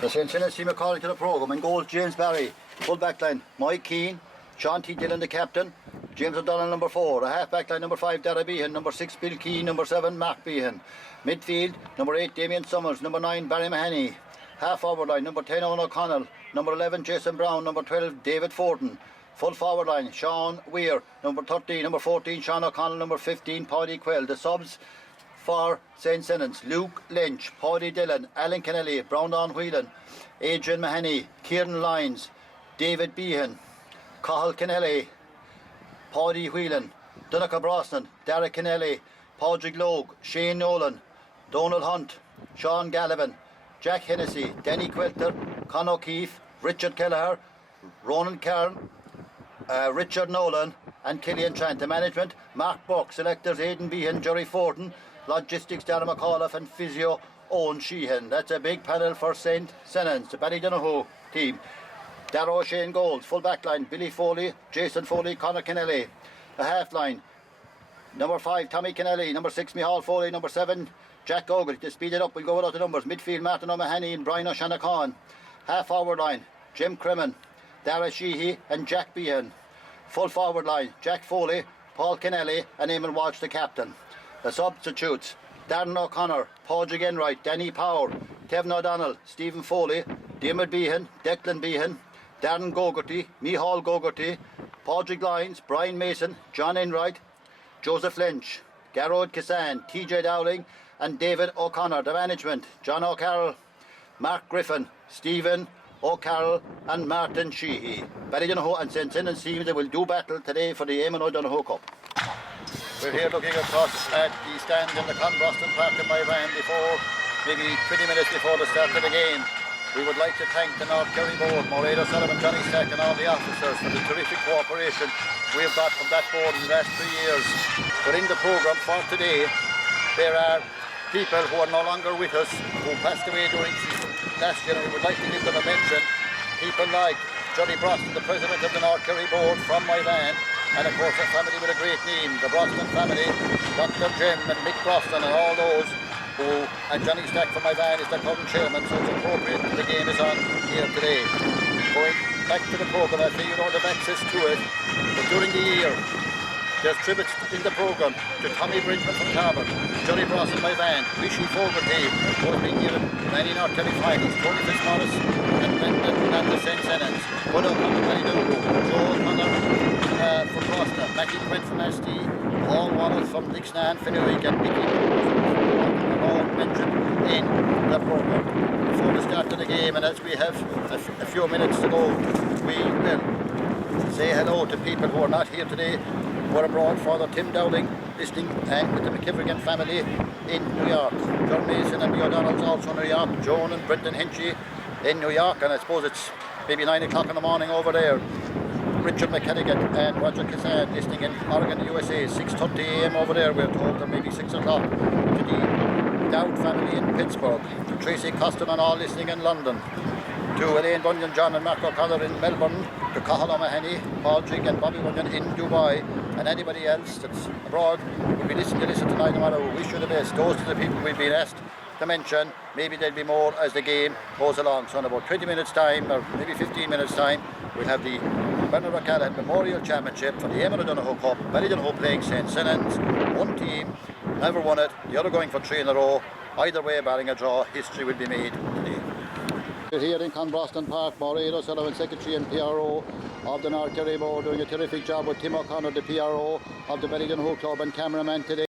The St. Senans team are calling to the programme. In goal, James Barry. Full back line, Mike Keane. Sean T. Dillon, the captain. James O'Donnell, number 4. The half back line, number 5, Dara Behan. Number 6, Bill Keane. Number 7, Mark Behan. Midfield, number 8, Damien Summers. Number 9, Barry Mahoney. Half forward line, number 10, Owen O'Connell. Number 11, Jason Brown. Number 12, David Fortin. Full forward line, Sean Weir. Number 13, number 14, Sean O'Connell. Number 15, Paddy Quell. The subs for St. Senans: Luke Lynch, Paddy Dillon, Alan Kennelly, Browndon Whelan, Adrian Mahoney, Kieran Lyons, David Behan, Cathal Kennelly, Paddy Whelan, Donegal Brosnan, Derek Kennelly, Padraig Logue, Shane Nolan, Donald Hunt, Sean Gallivan, Jack Hennessy, Danny Quilter, Con O'Keefe, Richard Kelleher, Ronan Cairn, Richard Nolan and Killian Trant. The management: Mark Burke. Selectors: Aidan Behan, Jerry Fortin. Logistics: Darren McAuliffe, and physio Owen Sheehan. That's a big panel for St. Senans. The Ballydonoghue team: Darragh O'Shane goals. Full back line: Billy Foley, Jason Foley, Conor Kennelly. The half line: number 5, Tommy Kennelly. Number 6, Micheál Foley. Number 7, Jack Ogle. To speed it up, we'll go without the numbers. Midfield: Martin O'Mahony and Brian O'Shanachon. Half forward line: Jim Cremin, Dara Sheehy and Jack Behan. Full forward line: Jack Foley, Paul Kennelly and Eamon Walsh, the captain. The substitutes: Darren O'Connor, Padraig Enright, Danny Power, Kevin O'Donnell, Stephen Foley, Diarmuid Behan, Declan Behan, Darren Gogarty, Micheál Gogarty, Padraig Lyons, Brian Mason, John Enright, Joseph Lynch, Garrod Kissan, TJ Dowling and David O'Connor. The management: John O'Carroll, Mark Griffin, Stephen O'Carroll and Martin Sheehy. Ballydonoghue and St. Senans teams, they will do battle today for the Eamon O'Donoghue Cup. We're here looking across at the stand in the Clonbroston Park in my van before, maybe 20 minutes before the start of the game. We would like to thank the North Kerry board, Maureen O'Sullivan, Johnny Stack and all the officers for the terrific cooperation we have got from that board in the last 3 years. But in the programme for today, there are people who are no longer with us, who passed away during last year, and we would like to give them a mention. People like Johnny Brosnan, the president of the North Kerry board, from my van, and of course a family with a great name, the Brosnan family, Dr. Jim and Mick Brosnan and all those who, and Johnny Stack from my van is the current chairman, so it's appropriate that the game is on here today. Going back to the programme, I think you don't have access to it, but during the year there's tributes in the programme to Tommy Bridgman from Tarbert, Johnny Brosnan, my van, Rishi Fogarty, who has been here in many North Kerry finals, Tony Fitzmaurice and the St. Senans, Bud O'Connor, Ballydonoghue, Joe O'Connor from Gloucester, Matty Quinn from ST, Paul Wallace from Dixon, Finnewick and Mickey are all mentioned in the programme. Before the start of the game, and as we have a few minutes to go, we will say hello to people who are not here today, who are abroad. Father Tim Dowling listening, and with the McKivrigan family in New York. John Mason and the O'Donnells also in New York. Joan and Brendan Hinchy in New York, and I suppose it's maybe 9 o'clock in the morning over there. Richard McKennigan and Roger Cassan listening in Oregon, USA. 6:30 a.m. over there, we're told, or maybe 6 o'clock. To the Dowd family in Pittsburgh. To Tracy Costin and all listening in London. To Elaine Bunyan, John and Mark O'Connor in Melbourne. To Cathal O'Mahony, Padraig and Bobby Bunyan in Dubai. And anybody else that's abroad will be listening to this tonight, no matter. We wish you the best. Those are the people we've been asked to mention. Maybe there'll be more as the game goes along. So in about 20 minutes time, or maybe 15 minutes time, we'll have the Bernard O'Callaghan Memorial Championship for the Eamon O'Donoghue Cup. Ballydonoghue playing St. Senans. One team never won it, the other going for 3 in a row. Either way, barring a draw, history will be made today. We're here in Clonbroston Park. Maureen O'Sullivan, Secretary and PRO of the North Kerry board, doing a terrific job with Tim O'Connor, the PRO of the Ballydonoghue Club, and cameraman today.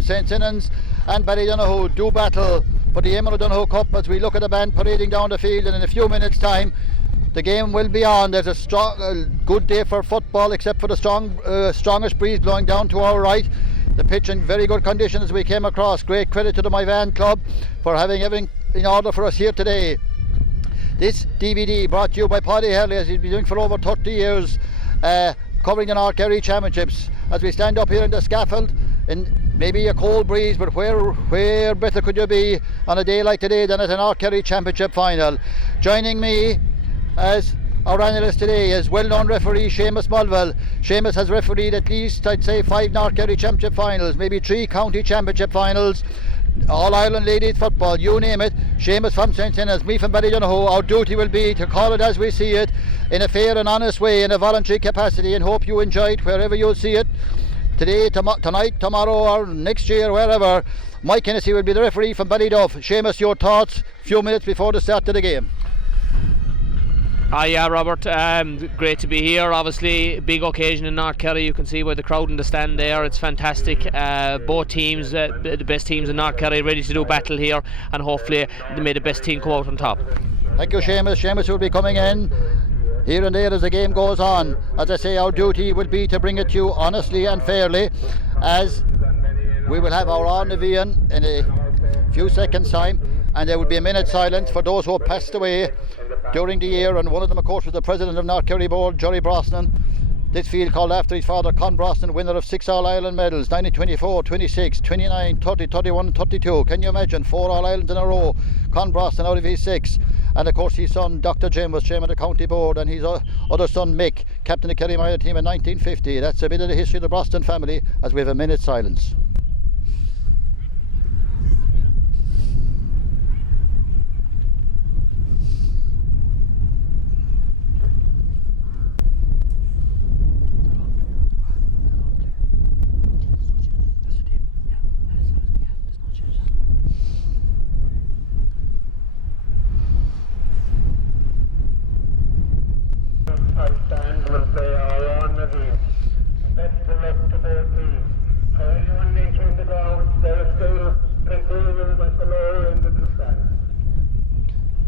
St. Senans and Ballydonoghue do battle for the Eamon O'Donoghue Cup as we look at the band parading down the field, and in a few minutes time the game will be on. There's a good day for football, except for the strongest breeze blowing down to our right. The pitch in very good condition as we came across. Great credit to the My Van Club for having everything in order for us here today. This DVD brought to you by Paddy Hurley, as he's been doing for over 30 years, covering the North Kerry Championships. As we stand up here in the scaffold, in maybe a cold breeze, but where better could you be on a day like today than at an North Kerry Championship final? Joining me as Our analyst today is well-known referee Seamus Mulville. Seamus has refereed at least, I'd say, 5 North Kerry Championship finals, maybe 3 County Championship finals, All-Ireland Ladies Football, you name it. Seamus from St. Senans, me from Ballydonoghue. Our duty will be to call it as we see it, in a fair and honest way, in a voluntary capacity, and hope you enjoy it wherever you see it. Today, tonight, tomorrow, or next year, wherever. Mike Hennessy will be the referee from Ballydonoghue. Seamus, your thoughts a few minutes before the start of the game. Yeah, Robert, great to be here. Obviously, big occasion in North Kerry. You can see by the crowd in the stand there, it's fantastic. Both teams, the best teams in North Kerry, ready to do battle here, and hopefully may the best team come out on top. Thank you, Seamus. Seamus will be coming in here and there as the game goes on. As I say, our duty will be to bring it to you honestly and fairly, as we will have our on Navian in a few seconds time, and there will be a minute silence for those who have passed away during the year, and one of them of course was the president of North Kerry Board, Jerry Brosnan. This field called after his father, Con Brosnan, winner of 6 All-Ireland medals, 1924, 26, 29, 30, 31 and 32. Can you imagine? 4 All-Irelands in a row. Con Brosnan out of his 6. And of course his son Dr. Jim was chairman of the county board, and his other son Mick, captain of the Kerry minor team in 1950. That's a bit of the history of the Brosnan family, as we have a minute silence.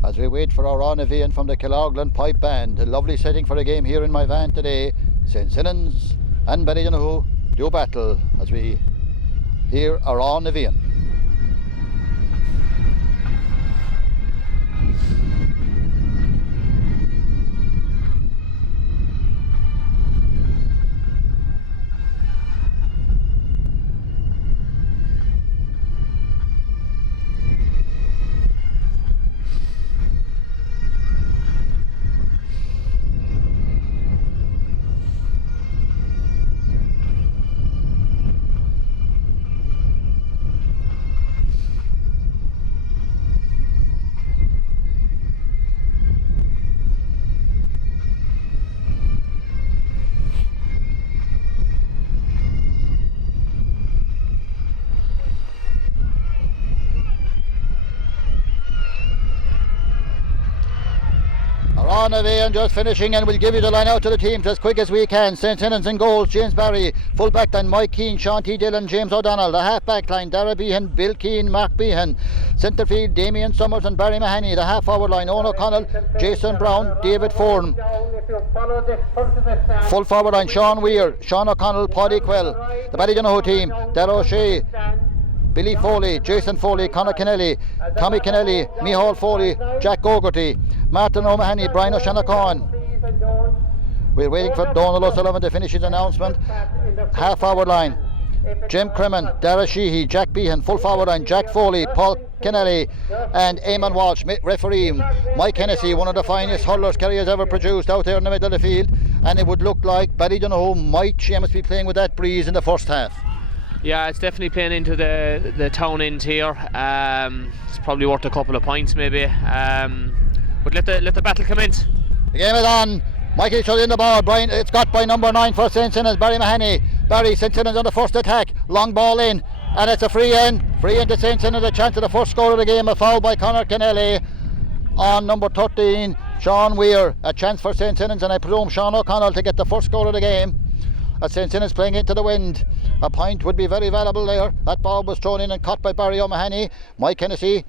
As we wait for our on-Navian from the Killorglin Pipe Band, a lovely setting for a game here in my van today. St. Senans and Ballydonoghue do battle as we hear our on-Navian. On Navian just finishing, and we'll give you the line out to the teams as quick as we can. St. Senans in goals, James Barry. Full back line, Mike Keane, Sean T. Dillon, James O'Donnell. The half back line, Dara Behan, Bill Keane, Mark Behan. Centre field, Damien Summers and Barry Mahoney. The half forward line, Owen O'Connell, Jason Brown, David Foran. Full forward line, Sean Weir, Sean O'Connell, Paddy Quell. The Ballydonoghue team, Darragh O'Shea, Billy Foley, Jason Foley, Conor Kennelly, Tommy Kennelly, Micheál Foley, Jack Gogarty, Martin O'Mahony, Brian O'Shanachon. We're waiting for Donald O'Sullivan to finish his announcement. Half forward line, Jim Cremin, Dara Sheehy, Jack Behan. Full forward line, Jack Foley, Paul Kennelly and Eamon Walsh. Referee Mike Hennessy, one of the finest hurlers Kerry has ever produced out there in the middle of the field, and it would look like Ballydonoghue might Seamus be playing with that breeze in the first half. Yeah, it's definitely playing into the town end here. It's probably worth a couple of points maybe. But let the battle commence. The game is on. Mikey shut in the ball. Brian, it's got by number 9 for St. Senans, Barry Mahoney. Barry, St. Senans on the first attack. Long ball in, and it's a free in. Free in to St. Senans, a chance of the first score of the game. A foul by Conor Kennelly on number 13, Sean Weir. A chance for St. Senans, and I presume Sean O'Connell to get the first score of the game. As St. Senans playing into the wind. A point would be very valuable there. That ball was thrown in and caught by Barry O'Mahony. Mike Hennessy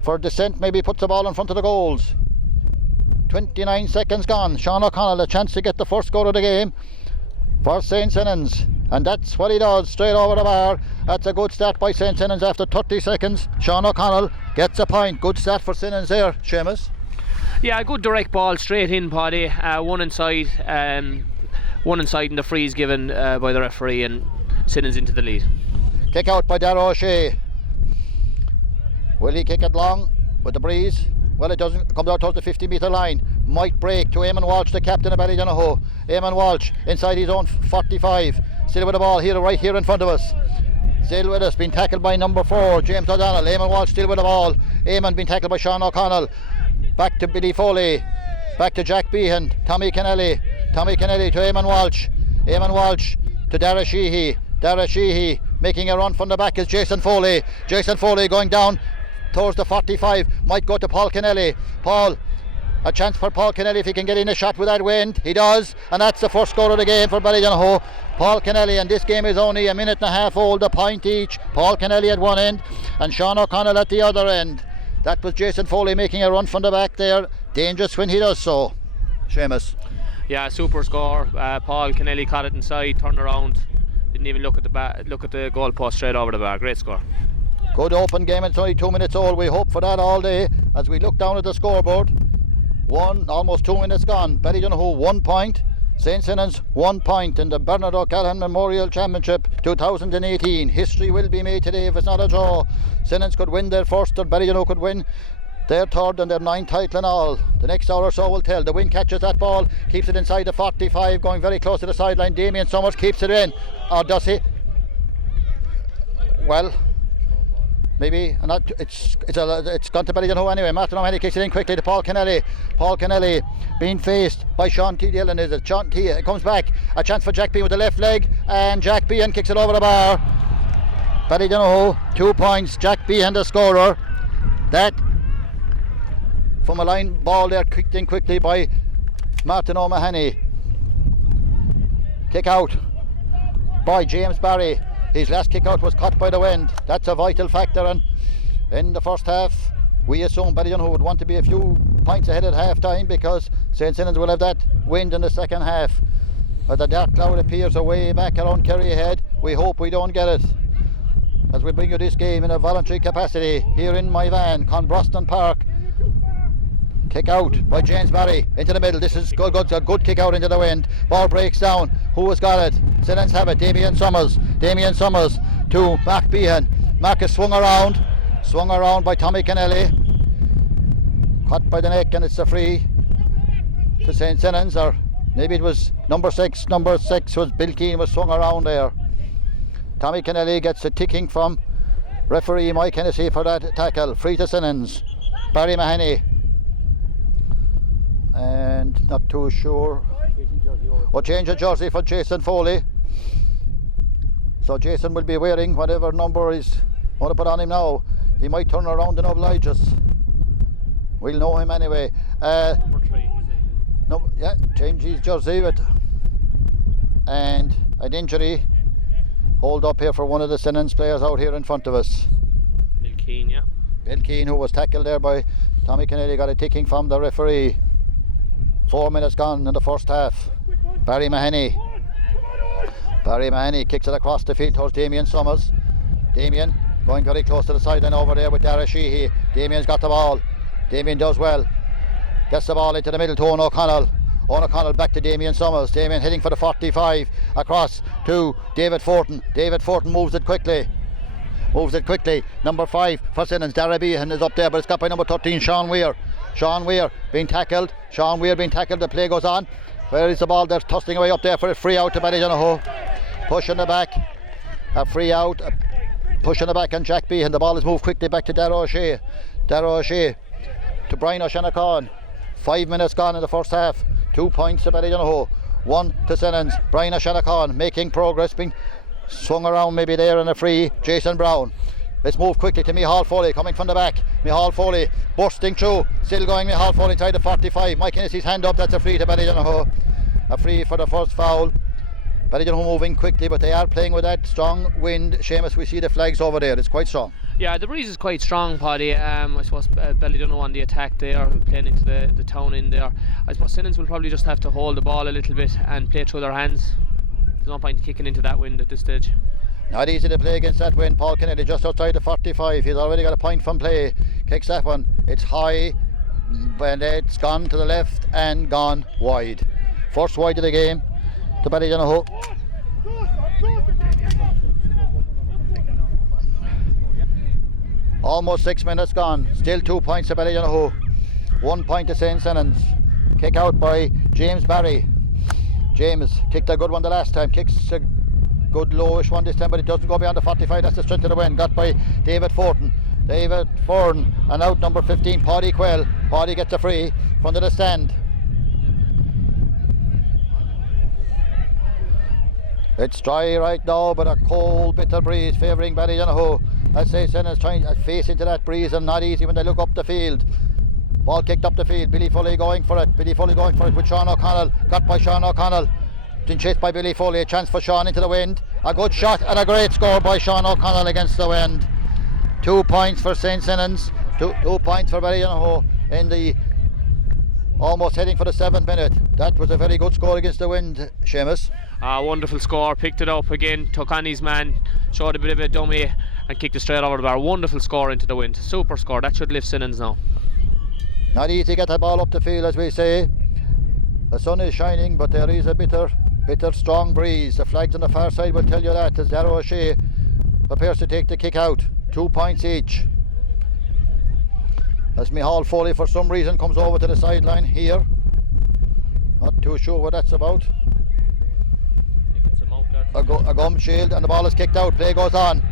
for descent maybe puts the ball in front of the goals. 29 seconds gone. Sean O'Connell a chance to get the first goal of the game for St. Senans, and that's what he does, straight over the bar. That's a good start by St. Senans after 30 seconds. Sean O'Connell gets a point. Good start for Senans there, Seamus. Yeah, a good direct ball straight in, Paddy. One inside and the freeze given by the referee, and Senans into the lead. Kick out by Darragh O'Shea. Will he kick it long with the breeze? Well, it doesn't. Comes out towards the 50 metre line. might break to Eamon Walsh, the captain of Ballydonoghue. Eamon Walsh inside his own 45, still with the ball here, right here in front of us. Still with us, being tackled by number 4, James O'Donnell. Eamon Walsh still with the ball. Eamon being tackled by Sean O'Connell. Back to Billy Foley. Back to Jack Behan. Tommy Kennelly to Eamon Walsh. Eamon Walsh to Dara Sheehy. Dara Sheehy making a run from the back is Jason Foley. Jason Foley going down towards the 45. Might go to Paul Kennelly. Paul, a chance for Paul Kennelly if he can get in a shot with that wind. He does, and that's the first score of the game for Ballydonoghue. Paul Kennelly, and this game is only a minute and a half old, a point each. Paul Kennelly at one end and Sean O'Connell at the other end. That was Jason Foley making a run from the back there. Dangerous when he does so. Seamus. Yeah, super score. Paul Kennelly caught it inside, turned around, didn't even look at the goal post, straight over the bar. Great score. Good open game, it's only 2 minutes old. We hope for that all day as we look down at the scoreboard. Almost 2 minutes gone. Ballydonoghue 1 point, St. Senans 1 point in the Bernard O'Callaghan Memorial Championship 2018. History will be made today if it's not a draw. Senans could win their first, or Ballydonoghue could win their third and their 9th title and all. The next hour or so will tell. The wind catches that ball, keeps it inside the 45, going very close to the sideline. Damien Summers keeps it in. Or does he? Well, maybe not. It's gone to Ballydonoghue anyway. Martin O'Mahony kicks it in quickly to Paul Kennelly. Paul Kennelly being faced by Sean T. Dillon. Is it Sean T? It comes back. A chance for Jack Behan with the left leg, and Jack Behan kicks it over the bar. Ballydonoghue 2 points. Jack Behan the scorer. That from a line ball there, kicked in quickly by Martin O'Mahony. Kick out by James Barry. His last kick out was caught by the wind. That's a vital factor, and in the first half we assume Ballydonoghue would want to be a few points ahead at half time because St. Senans will have that wind in the second half. But the dark cloud appears away back around Kerry ahead. We hope we don't get it as we bring you this game in a voluntary capacity here in my van, Conbroston Park. Kick out by James Barry into the middle. This is good, a good kick out into the wind. Ball breaks down. Who has got it? Senans have it. Damien Summers to Mark Behan. Mark is swung around by Tommy Kennelly. Caught by the neck, and it's a free to St. Senans, or maybe it was number 6. Number 6 was Bill Keane, was swung around there. Tommy Kennelly gets a ticking from referee Mike Hennessy for that tackle. Free to Senans. Barry Mahoney. And not too sure. Change of jersey for Jason Foley. So Jason will be wearing whatever number he's want to put on him now. He might turn around and oblige us. We'll know him anyway. Number 3. No, yeah, change his jersey with. And an injury. Hold up here for one of the Senans players out here in front of us. Bill Keane, yeah. Bill Keane, who was tackled there by Tommy Kennedy, got a ticking from the referee. 4 minutes gone in the first half. Barry Mahoney kicks it across the field towards Damien Summers. Damien going very close to the sideline over there with Dara Sheehy. Damien's got the ball. Damien does well. Gets the ball into the middle to Owen O'Connell. Owen O'Connell back to Damien Summers. Damien heading for the 45. Across to David Fortin. David Fortin moves it quickly. Number 5 for Senans. Dara Behan is up there, but it's got by number 13, Sean Weir. Sean Weir being tackled. The play goes on. Where is the ball? They're tossing away up there for a free out to Ballydonoghue. Pushing the back. A free out. Pushing the back, and Jack Behan. The ball is moved quickly back to Dara O'Shea. To Brian O'Shanachon. 5 minutes gone in the first half. 2 points to Ballydonoghue. 1 to Senans. Brian O'Shanachon making progress, being swung around maybe there in a free. Jason Brown. Let's move quickly to Micheál Foley coming from the back. Micheál Foley bursting through. Still going, Micheál Foley inside the 45. Mike Hennessy's hand up. That's a free to Ballydonoghue. A free for the first foul. Ballydonoghue moving quickly, but they are playing with that strong wind. Seamus, we see the flags over there. It's quite strong. Yeah, the breeze is quite strong, Paddy. I suppose Ballydonoghue on the attack there, playing into the town in there. I suppose Senans will probably just have to hold the ball a little bit and play through their hands. There's no point kicking into that wind at this stage. Not easy to play against that wind. Paul Kennedy just outside the 45. He's already got a point from play. Kicks that one. It's high, and it's gone to the left and gone wide. First wide of the game to Ballydonoghue. Almost 6 minutes gone. Still 2 points to Ballydonoghue. 1 point to St. Senans. Kick out by James Barry. James kicked a good one the last time. Kicks a good lowish one this time, but it doesn't go beyond the 45. That's the strength of the wind. Got by David Fortin. David Fern, and out number 15, Paddy Quell. Paddy gets a free from the stand. It's dry right now, but a cold, bitter breeze favouring Ballydonoghue. I'd say Senans trying to face into that breeze, and not easy when they look up the field. Ball kicked up the field. Billy Foley going for it. Billy Foley going for it with Sean O'Connell. Got by Sean O'Connell. Been chased by Billy Foley. A chance for Sean into the wind. A good shot and a great score by Sean O'Connell against the wind. 2 points for St. Senans. Two points for Ballydonoghue in the almost heading for the 7th minute. That was a very good score against the wind, Seamus. Wonderful score. Picked it up again. Took on his man. Showed a bit of a dummy and kicked it straight over the bar. Wonderful score into the wind. Super score. That should lift Senans now. Not easy to get the ball up the field, as we say. The sun is shining, but there is a bitter strong breeze. The flags on the far side will tell you that, as Darragh O'Shea prepares to take the kick out. 2 points each. As Micheál Foley for some reason comes over to the sideline here. Not too sure what that's about. A gum shield, and the ball is kicked out. Play goes on.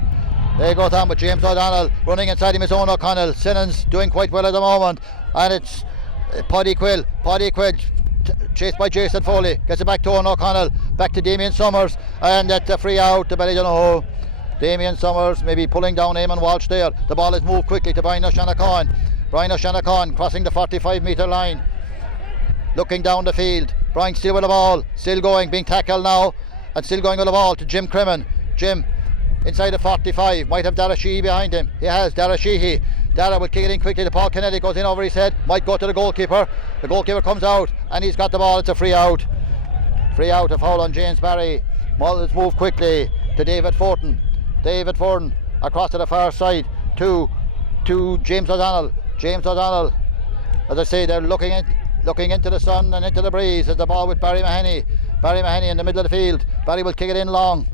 Play goes on with James O'Donnell running inside him, his own O'Connell. Senans doing quite well at the moment, and it's Paddy Quill. Chased by Jason Foley, gets it back to Owen O'Connell, back to Damien Summers, and that's a free out to Ballydonoghue. Damien Summers maybe pulling down Eamon Walsh there. The ball is moved quickly to Brian O'Shanachon. Brian O'Shanachon crossing the 45-metre line, looking down the field. Brian still with the ball, still going, being tackled now, and still going with the ball to Jim Crimmin. Jim inside the 45, might have Darragh Sheehy behind him. He has Darragh Sheehy. Darragh will kick it in quickly to Paul Kennedy, goes in over his head, might go to the goalkeeper. The goalkeeper comes out and he's got the ball. It's a free out. Free out, a foul on James Barry. Mullins move quickly to David Fortin. David Fortin across to the far side to James O'Donnell. James O'Donnell, as I say, they're looking into the sun and into the breeze as the ball with Barry Mahoney. Barry Mahoney in the middle of the field. Barry will kick it in long.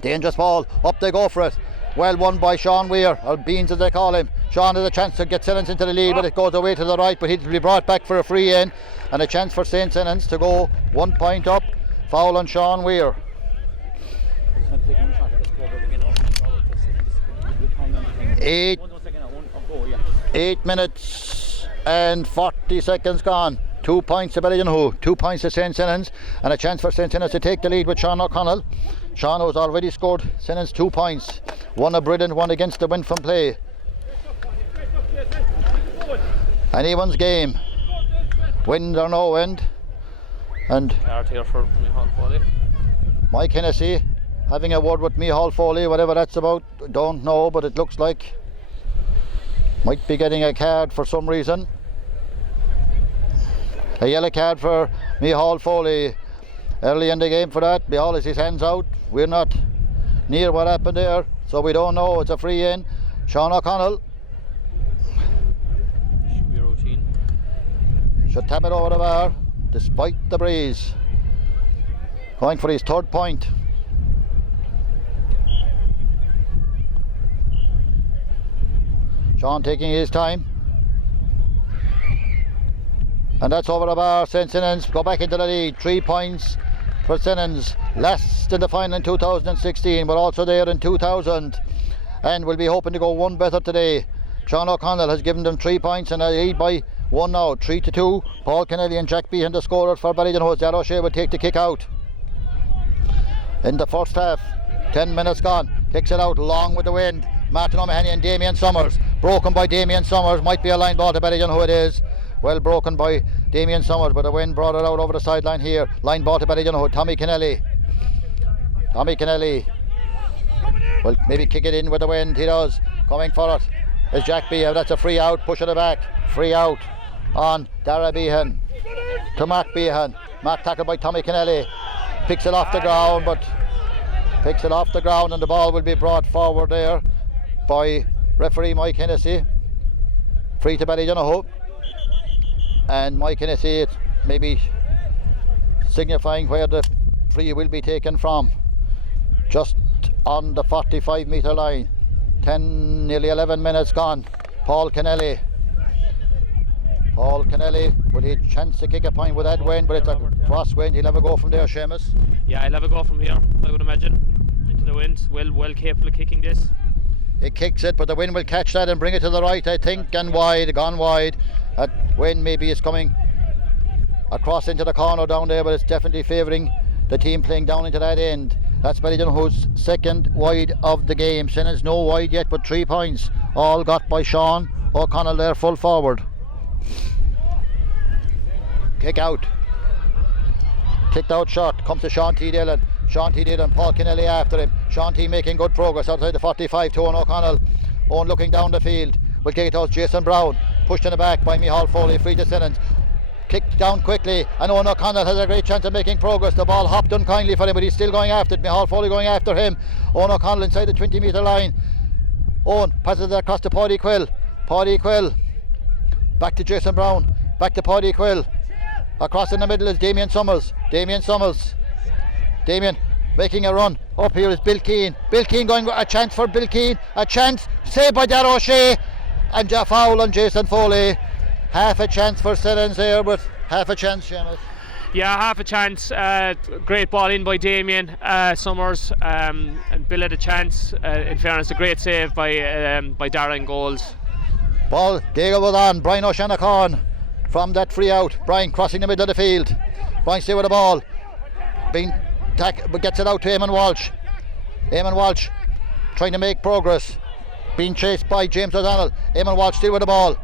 Dangerous ball. Up they go for it. Well won by Sean Weir, or Beans as they call him. Sean has a chance to get Senans into the lead, but it goes away to the right, but he'll be brought back for a free in, and a chance for St. Senans to go 1 point up. Foul on Sean Weir. 8 minutes and 40 seconds gone. 2 points to Ballydonoghue, 2 points to St. Senans, and a chance for St. Senans to take the lead with Sean O'Connell. Sean has already scored Senans 2 points, one a brilliant one against the wind from play. Anyone's game, wind or no wind. And Here for Micheál Foley. Mike Hennessy having a word with Micheál Foley, whatever that's about, don't know, but it looks like might be getting a card for some reason. A yellow card for Micheál Foley early in the game for that. Micheál has his hands out. We're not near what happened there, so we don't know. It's a free in. Sean O'Connell should be routine. Should tap it over the bar despite the breeze. Going for his 3rd point. Sean taking his time. And that's over the bar. St. Senans go back into the lead. 3 points for Senans. Last in the final in 2016, but also there in 2000. And we'll be hoping to go one better today. Sean O'Connell has given them 3 points and a lead by 1 now. 3-2. Paul Kennedy and Jack Behan the scorers for Ballydonoghue. Darragh O'Shea will take the kick out. In the first half, 10 minutes gone. Kicks it out long with the wind. Martin O'Mahony and Damien Summers. Broken by Damien Summers. Might be a line ball to Ballydonoghue, it is. Well broken by Damien Summers, but the wind brought it out over the sideline here. Line ball to Ballydonoghue. Tommy Kennelly will maybe kick it in with the wind. He does. Coming for it is Jack Behan. That's a free out. Pushing it back. Free out on Darragh Behan to Mark Behan. Mark tackled by Tommy Kennelly. Picks it off the ground, and the ball will be brought forward there by referee Mike Hennessy. Free to Ballydonoghue. And Mike Hennessy, it may be signifying where the free will be taken from. Just on the 45-metre line. 10, nearly 11 minutes gone. Paul Kennelly Paul Kennelly, will he chance to kick a point with that wind, but it's a crosswind. He'll have a go from there, Seamus. Yeah, he'll have a go from here, I would imagine. Into the wind. Well capable of kicking this. He kicks it, but the wind will catch that and bring it to the right, I think, and wide, gone wide. That wind maybe is coming across into the corner down there, but it's definitely favouring the team playing down into that end. That's Ballydonoghue second wide of the game. Senans no wide yet, but 3 points, all got by Sean O'Connell there, full forward. Kick out. Kicked out shot, comes to Sean T. Dillon. Sean T. Dillon, Paul Kennelly after him. Sean T. making good progress outside the 45 to Owen O'Connell. Owen looking down the field. Will kick it towards Jason Brown. Pushed in the back by Micheál Foley, free to Senans. Kicked down quickly, and Owen O'Connell has a great chance of making progress. The ball hopped unkindly for him, but he's still going after it. Micheál Foley going after him. Owen O'Connell inside the 20-metre line. Owen passes it across to Paddy Quill. Paddy Quill back to Jason Brown. Back to Paddy Quill. Across in the middle is Damien Summers. Damien making a run. Up here is Bill Keane. Bill Keane going, a chance for Bill Keane. A chance saved by Darragh O'Shea, and a foul on Jason Foley. Half a chance for Senans here, but half a chance, Seamus. Yeah, half a chance. Great ball in by Damien Summers, and Bill had a chance. In fairness, a great save by Darragh in goals. Ball, Diego was on. Brian O'Shanachon from that free out. Brian crossing the middle of the field. Brian stay with the ball. But gets it out to Eamon Walsh. Eamon Walsh trying to make progress. Being chased by James O'Donnell. Eamon Walsh still with the ball.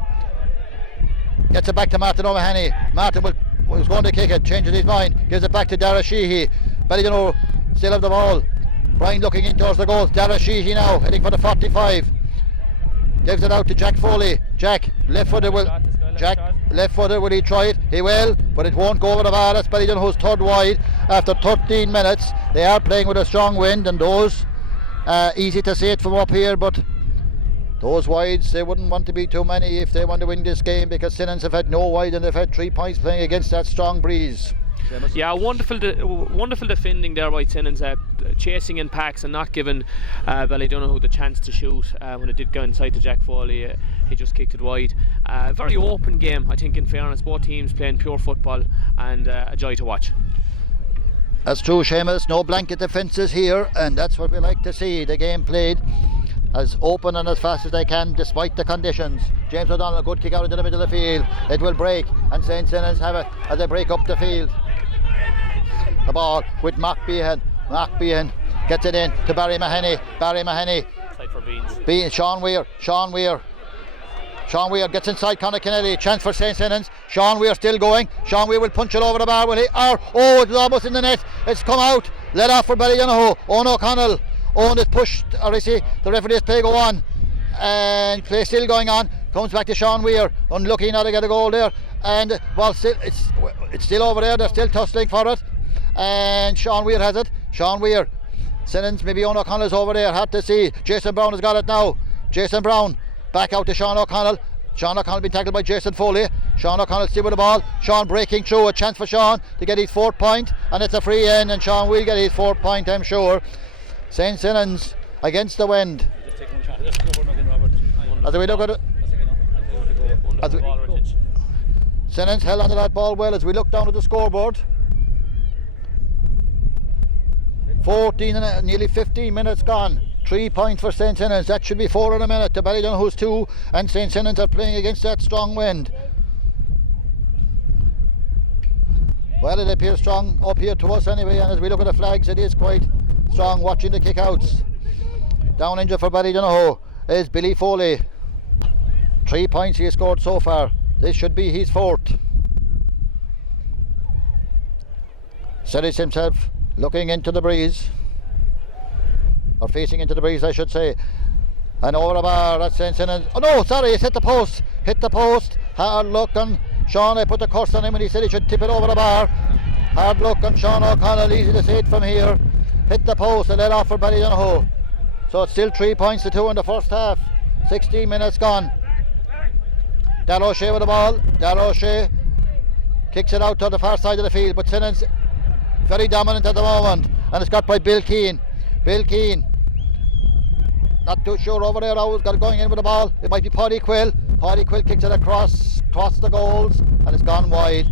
Gets it back to Martin O'Mahony. Martin was going to kick it, changes his mind, gives it back to Darragh Sheehy. Ballydonoghue still have the ball. Brian looking in towards the goals. Darragh Sheehy now heading for the 45. Gives it out to Jack Foley. Jack left-footed will he try it? He will, but it won't go over the bar. That's Ballydonoghue's third wide after 13 minutes. They are playing with a strong wind, and those easy to see it from up here, but those wides, they wouldn't want to be too many if they want to win this game, because Senans have had no wide and they've had 3 points playing against that strong breeze. Yeah, wonderful defending there by Senans, chasing in packs and not giving Ballydonoghue the chance to shoot. When it did go inside to Jack Foley, he just kicked it wide. Very open game, I think, in fairness. Both teams playing pure football, and a joy to watch. That's true, Seamus. No blanket defences here, and that's what we like to see. The game played as open and as fast as they can despite the conditions. James O'Donnell, good kick out into the middle of the field. It will break, and St. Senans have it as they break up the field. The ball with Mark Behan. Mark Behan gets it in to Barry Mahoney. Barry Mahoney. Side for Beans. Sean Weir gets inside Conor Kennelly. Chance for St. Senans. Sean Weir still going. Sean Weir will punch it over the bar. Will he? Oh, it's almost in the net. It's come out. Let off for Ballydonoghue. Owen O'Connell. Owen is pushed, or is he? The referee's play go on, and play still going on. Comes back to Sean Weir, unlucky not to get a goal there, and well, it's still over there. They're still tussling for it, and Sean Weir has it. Sean Weir, Senans, maybe Owen O'Connell's over there. Hard to see. Jason Brown has got it now. Jason Brown back out to Sean O'Connell. Sean O'Connell been tackled by Jason Foley. Sean O'Connell still with the ball. Sean breaking through, a chance for Sean to get his 4th point, and it's a free in, and Sean will get his 4th point, I'm sure. St. Senans against the wind. As we look at it, Senans held onto that ball well as we look down at the scoreboard. 14 and nearly 15 minutes gone. 3 points for St. Senans. That should be 4 in a minute to Ballydonoghue's 2, and St. Senans are playing against that strong wind. Well, it appears strong up here to us anyway, and as we look at the flags, it is quite strong. Watching the kick-outs. Down injured for Ballydonoghue is Billy Foley. 3 points he has scored so far. This should be his 4th. Steadies himself, looking into the breeze, or facing into the breeze, I should say. And over the bar, that's St. Senans. Oh no, sorry, he's hit the post. Hard look on Sean. I put the curse on him when he said he should tip it over the bar. Hard look on Sean O'Connell, easy to see it from here. Hit the post and let off for Ballydonoghue. So it's still 3 points to 2 in the first half. 16 minutes gone. Darragh O'Shea with the ball. Darragh O'Shea kicks it out to the far side of the field, but Senans very dominant at the moment, and it's got by Bill Keane. Bill Keane, not too sure over there how he's got it going in with the ball. It might be Paddy Quill. Paddy Quill kicks it across the goals, and it's gone wide.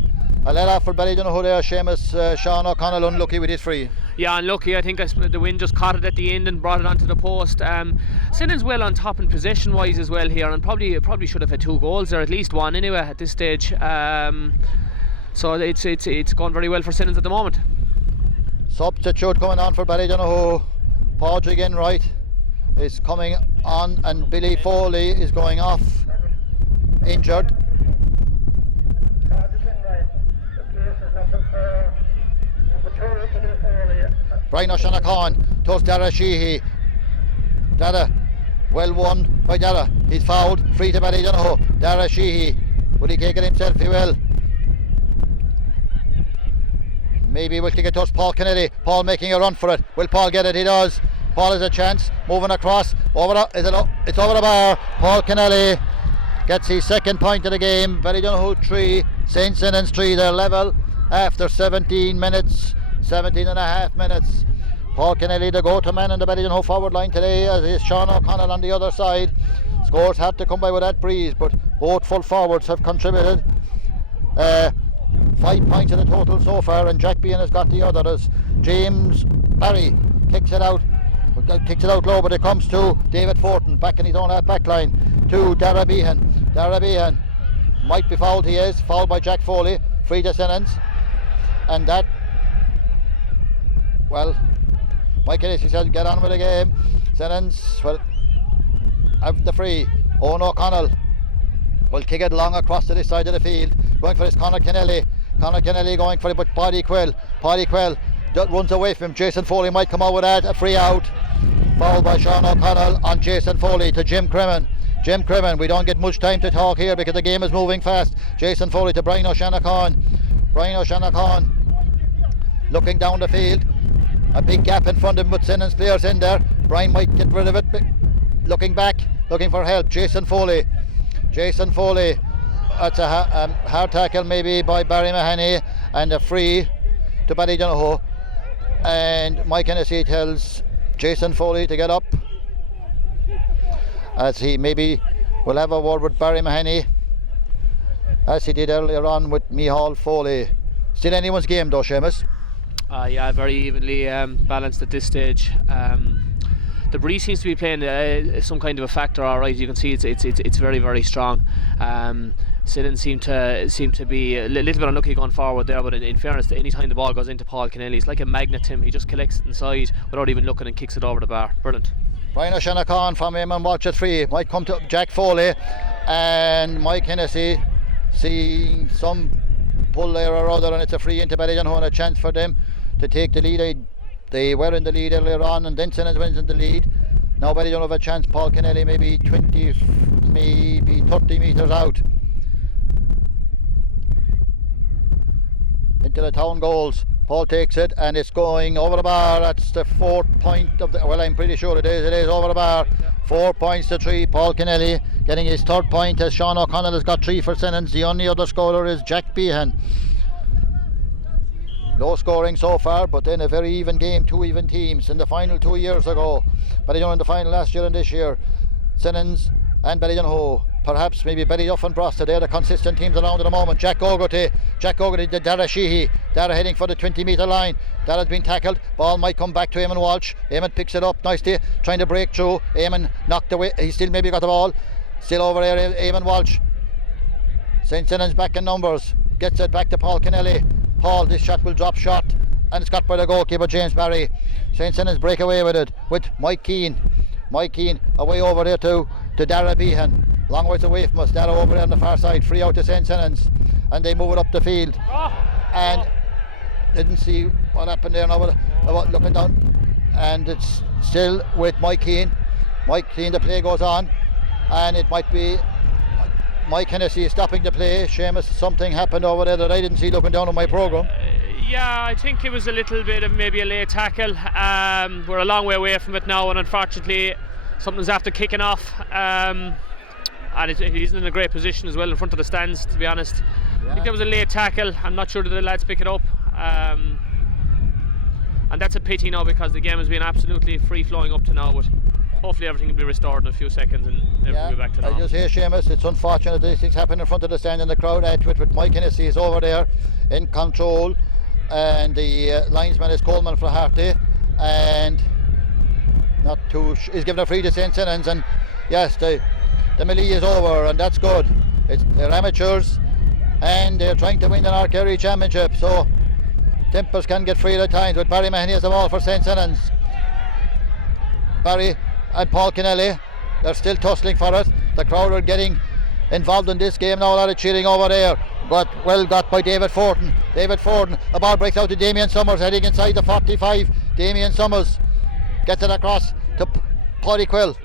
A let off for Ballydonoghue there. Seamus Sean O'Connell unlucky with his free. Yeah, unlucky. I think the wind just caught it at the end and brought it onto the post. Senans well on top in possession wise as well here, and probably should have had 2 goals there, at least one anyway at this stage. So it's gone very well for Senans at the moment. Substitute coming on for Ballydonoghue. Padraig Enright is coming on, and Billy Foley is going off injured. Brian O'Shanachon towards Dara Sheehy. Dara, well won by Dara. He's fouled, free to Ballydonoghue. Dara Sheehy, will he take it himself? He will. Maybe we'll take it towards Paul Kennedy. Paul making a run for it. Will Paul get it? He does. Paul has a chance, moving across. It's over the bar. Paul Kennedy gets his 2nd point of the game. Ballydonoghue 3, St. Senans 3. They're level after 17 minutes. 17 and a half minutes. Paul Kennedy, the go-to man in the Ballydonoghue forward line today, as is Sean O'Connell on the other side. Scores had to come by with that breeze, but both full forwards have contributed. 5 points in the total so far, and Jack Behan has got the others. James Barry kicks it out low, but it comes to David Fortin back in his own half back line to Dara Behan. Dara Behan might be fouled. He is fouled by Jack Foley. Free to Senans, and that, well, Mike Hennessy says get on with the game. Senans will have the free. Owen O'Connell will kick it long across to this side of the field, going for this Conor Kennelly. Conor Kennelly going for it, but Paddy Quill runs away from him. Jason Foley might come out with that, a free out. Fouled by Sean O'Connell on Jason Foley to Jim Cremen. Jim Cremen, we don't get much time to talk here because the game is moving fast. Jason Foley to Brian O'Shanachon. Brian O'Shanachon looking down the field. A big gap in front of him with Senans players in there. Brian might get rid of it. Looking back, looking for help. Jason Foley. That's a hard tackle maybe by Barry Mahoney, and a free to Ballydonoghue. And Mike Hennessy tells Jason Foley to get up, as he maybe will have a word with Barry Mahoney, as he did earlier on with Mihal Foley. Still anyone's game though, Seamus. Yeah, very evenly balanced at this stage. The breeze seems to be playing some kind of a factor. All right, you can see it's very, very strong. Senans seem to be a little bit unlucky going forward there, but in fairness, any time the ball goes into Paul Kennelly, it's like a magnet to him. He just collects it inside without even looking and kicks it over the bar. Brilliant. Brian O'Shanachon from Eamon Walsh at free. Might come to Jack Foley, and Mike Hennessy seeing some pull there or other, and it's a free into Ballydonoghue and a chance for them to take the lead. They were in the lead earlier on, and then Senans wins in the lead. Now Ballydonoghue have a chance. Paul Kennelly maybe 20, maybe 30 metres out. Into the town goals. Paul takes it, and it's going over the bar. That's the 4th point of the, well, I'm pretty sure it is over the bar. 4 points to 3. Paul Kennelly getting his 3rd point, as Sean O'Connell has got 3 for Senans. The only other scorer is Jack Behan. Low scoring so far, but then a very even game, 2 even teams. In the final 2 years ago, Ballydonoghue in the final last year and this year, Senans and Ballydonoghue. Perhaps maybe Ballyduff and Brosta, they're the consistent teams around at the moment. Jack O'Grady to Dara Sheehy. Dara heading for the 20-metre line. Dara's been tackled. Ball might come back to Eamon Walsh. Eamon picks it up nicely, trying to break through. Eamon knocked away. He still maybe got the ball. Still over there, Eamon Walsh. St. Senans back in numbers. Gets it back to Paul Kennelly. Paul, this shot will drop short, and it's got by the goalkeeper James Barry. St. Senans break away with it with Mike Keane. Mike Keane away over there to Dara Behan. Long ways away from us. Dara over there on the far side. Free out to St. Senans, and they move it up the field. And didn't see what happened there now, looking down, and it's still with Mike Keane. Mike Keane, the play goes on, and it might be Mike Hennessy is stopping the play. Seamus, something happened over there that I didn't see looking down on my programme. Yeah, I think it was a little bit of maybe a late tackle. We're a long way away from it now, and unfortunately something's after kicking off. And he's in a great position as well in front of the stands, to be honest. Yeah. I think there was a late tackle. I'm not sure that the lads pick it up. And that's a pity now, because the game has been absolutely free flowing up to now. But hopefully everything will be restored in a few seconds and everything will be back to normal. I just hear Seamus, it's unfortunate these things happen in front of the stand and the crowd add to it, but Mike Hennessy is over there in control, and the linesman is Coleman for Harty, and he's given a free to St. Senans, and yes, the melee is over, and that's good. They're amateurs and they're trying to win the North Kerry Championship, so tempers can get free at times, but Barry Mahoney has the ball for St. Senans. Barry and Paul Kennelly, they're still tussling for it. The crowd are getting involved in this game now, a lot of cheering over there. Well got by David Fortin. David Fortin, the ball breaks out to Damien Summers, heading inside the 45. Damien Summers gets it across to Paddy Quill.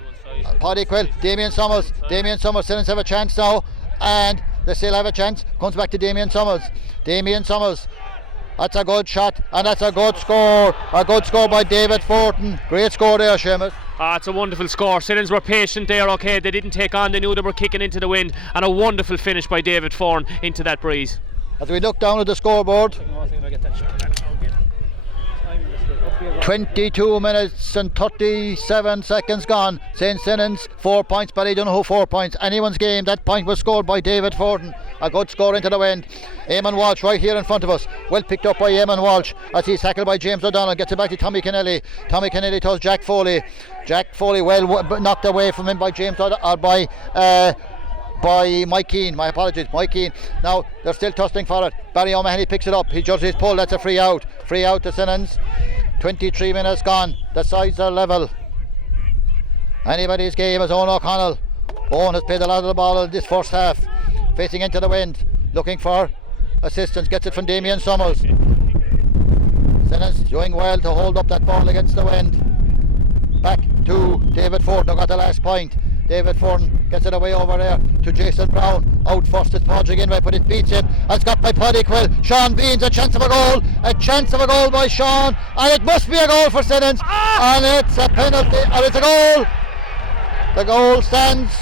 Damien Summers, Senans have a chance now, and they still have a chance. Comes back to Damien Summers. That's a good shot, and that's a good score. A good score by David Fortin. Great score there, Seamus. It's a wonderful score. Senans were patient there, okay. They didn't take on, they knew they were kicking into the wind, and a wonderful finish by David Fortin into that breeze. As we look down at the scoreboard, 22 minutes and 37 seconds gone. St. Senans 4 points, Ballydonoghue 4 points. Anyone's game. That point was scored by David Fortin. A good score into the wind. Eamon Walsh right here in front of us. Well picked up by Eamon Walsh as he's tackled by James O'Donnell. Gets it back to Tommy Kennelly. Tommy Kennelly tells Jack Foley. Jack Foley well knocked away from him by James O'Donnell, by Mike Keane. My apologies, Mike Keane. Now they're still tussling for it. Barry O'Mahony picks it up. He judges his pull. That's a free out. Free out to Senans. 23 minutes gone. The sides are level. Anybody's game is Owen O'Connell. Owen has played a lot of the ball in this first half. Facing into the wind. Looking for assistance. Gets it from Damien Summers. Senans doing well to hold up that ball against the wind. Back to David Fortin, who got the last point. David Fortin gets it away over there to Jason Brown. Out first is Padraig Inway, but it beats him. It's got by Paddy Quill. Sean Beans, a chance of a goal. A chance of a goal by Sean. And it must be a goal for Senans. And it's a penalty. And it's a goal. The goal stands.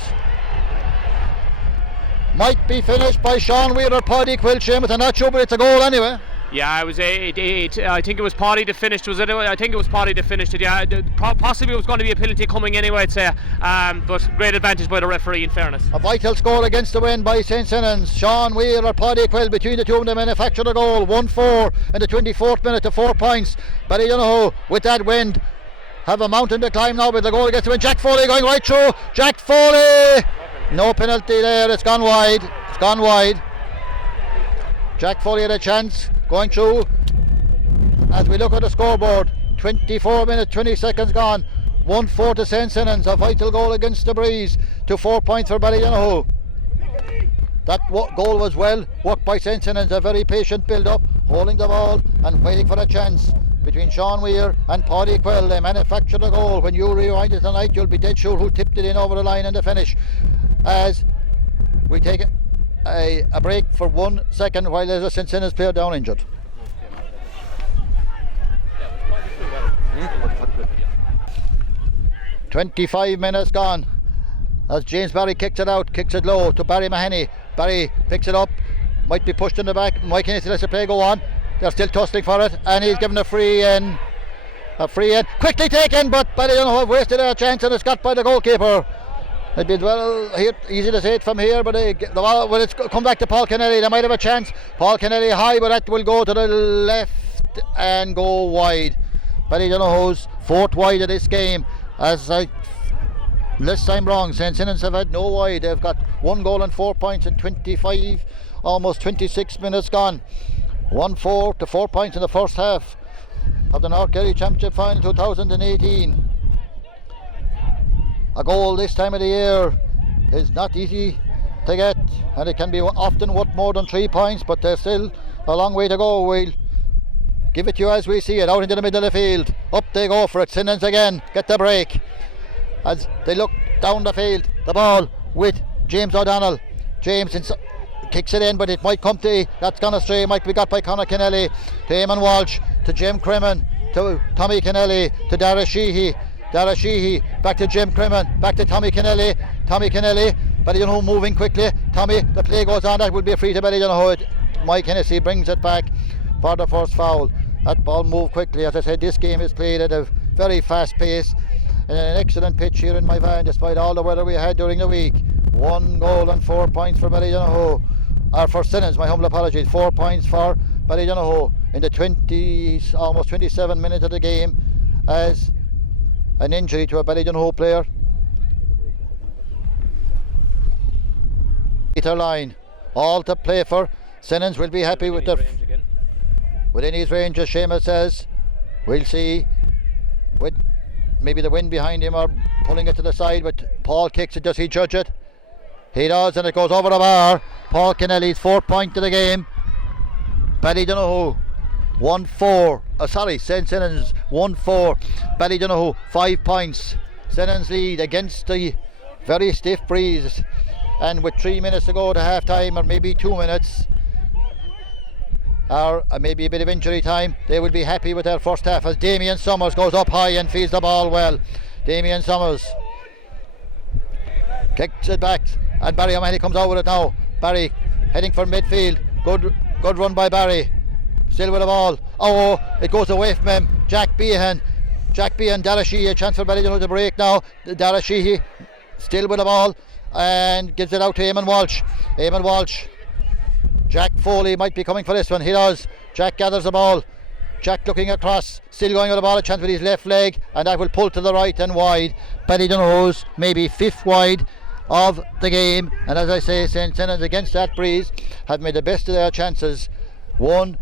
Might be finished by Sean Weir or Paddy Quill, Seamus. I'm not sure, but it's a goal anyway. Yeah, it was I think it was Paddy that finished. Was it? I think it was Paddy that finished it. Yeah, possibly it was going to be a penalty coming anyway, I'd say. But great advantage by the referee, in fairness. A vital score against the wind by St. Senans. Sean Weir or Paddy Quill, between the two of them, manufactured a goal. 1-4 in the 24th minute to 4 points. Ballydonoghue with that wind have a mountain to climb now with the goal against the wind. Jack Foley going right through. Jack Foley. No penalty there. It's gone wide. Jack Foley had a chance. Going through. As we look at the scoreboard, 24 minutes 20 seconds gone. 1-4 to St. Senans. A vital goal against the breeze to 4 points for Ballydonoghue. That goal was well worked by St. Senans. A very patient build up, holding the ball and waiting for a chance between Sean Weir and Paddy Quill. They manufactured a goal. When you rewind it tonight, you'll be dead sure who tipped it in over the line in the finish. As we take a break for 1 second while there's a St. Senans player down injured. — 25 minutes gone as James Barry kicks it low to Barry Mahoney. Barry picks it up, might be pushed in the back. Mike Hennessy lets the play go on. They're still tussling for it, and he's given a free in. Quickly taken, but Ballydonoghue have wasted their chance, and it's got by the goalkeeper. It'd be easy to say it from here, but the ball will come back to Paul Kennelly. They might have a chance. Paul Kennelly high, but that will go to the left and go wide. Ballydonoghue's fourth wide of this game. Unless I'm wrong, St. Senans have had no wide. They've got 1 goal and 4 points in 25, almost 26 minutes gone. 1-4 to 4 points in the first half of the North Kerry Championship Final 2018. A goal this time of the year is not easy to get, and it can be often worth more than 3 points, but there's still a long way to go. We'll give it to you as we see it, out into the middle of the field. Up they go for it. Senans again get the break as they look down the field. The ball with James O'Donnell. James kicks it in, but it might come to, that's gone astray. Might be got by Conor Kennelly to Eamon Walsh to Jim Crimmin to Tommy Kennelly to Dara Sheehy. Back to Jim Crimmin, back to Tommy Kennelly, Ballydonoghue moving quickly. Tommy, the play goes on, that will be a free to Ballydonoghue. Mike Hennessy brings it back for the first foul. That ball moved quickly. As I said, this game is played at a very fast pace in an excellent pitch here in my van, despite all the weather we had during the week. 1 goal and 4 points for Ballydonoghue, or for Senans, my humble apologies. 4 points for Ballydonoghue in the almost 27 minutes of the game, as an injury to a Ballydonoghue player. Meter line, all to play for. Senans will be happy with within his range, as Seamus says. We'll see with maybe the wind behind him or pulling it to the side, but Paul kicks it. Does he judge it? He does, and it goes over the bar. Paul Kennelly's 4th point of the game. Ballydonoghue 1-4. St. Senans 1-4. Ballydonoghue 5 points. Senans lead against the very stiff breeze, and with 3 minutes to go to half time, or maybe 2 minutes, or maybe a bit of injury time, they will be happy with their first half, as Damien Summers goes up high and feeds the ball well. Damien Summers kicks it back, and Barry O'Mahony comes out with it now. Barry heading for midfield. Good run by Barry. Still with the ball. Oh, it goes away from him. Jack Behan, Dara Sheehy, a chance for Ballydonoghue to break now. Dara Sheehy still with the ball and gives it out to Eamon Walsh. Jack Foley might be coming for this one. He does. Jack gathers the ball. Jack looking across, still going with the ball, a chance with his left leg, and that will pull to the right and wide. Ballydonoghue's maybe 5th wide of the game, and as I say, St. Senans against that breeze have made the best of their chances. 1-4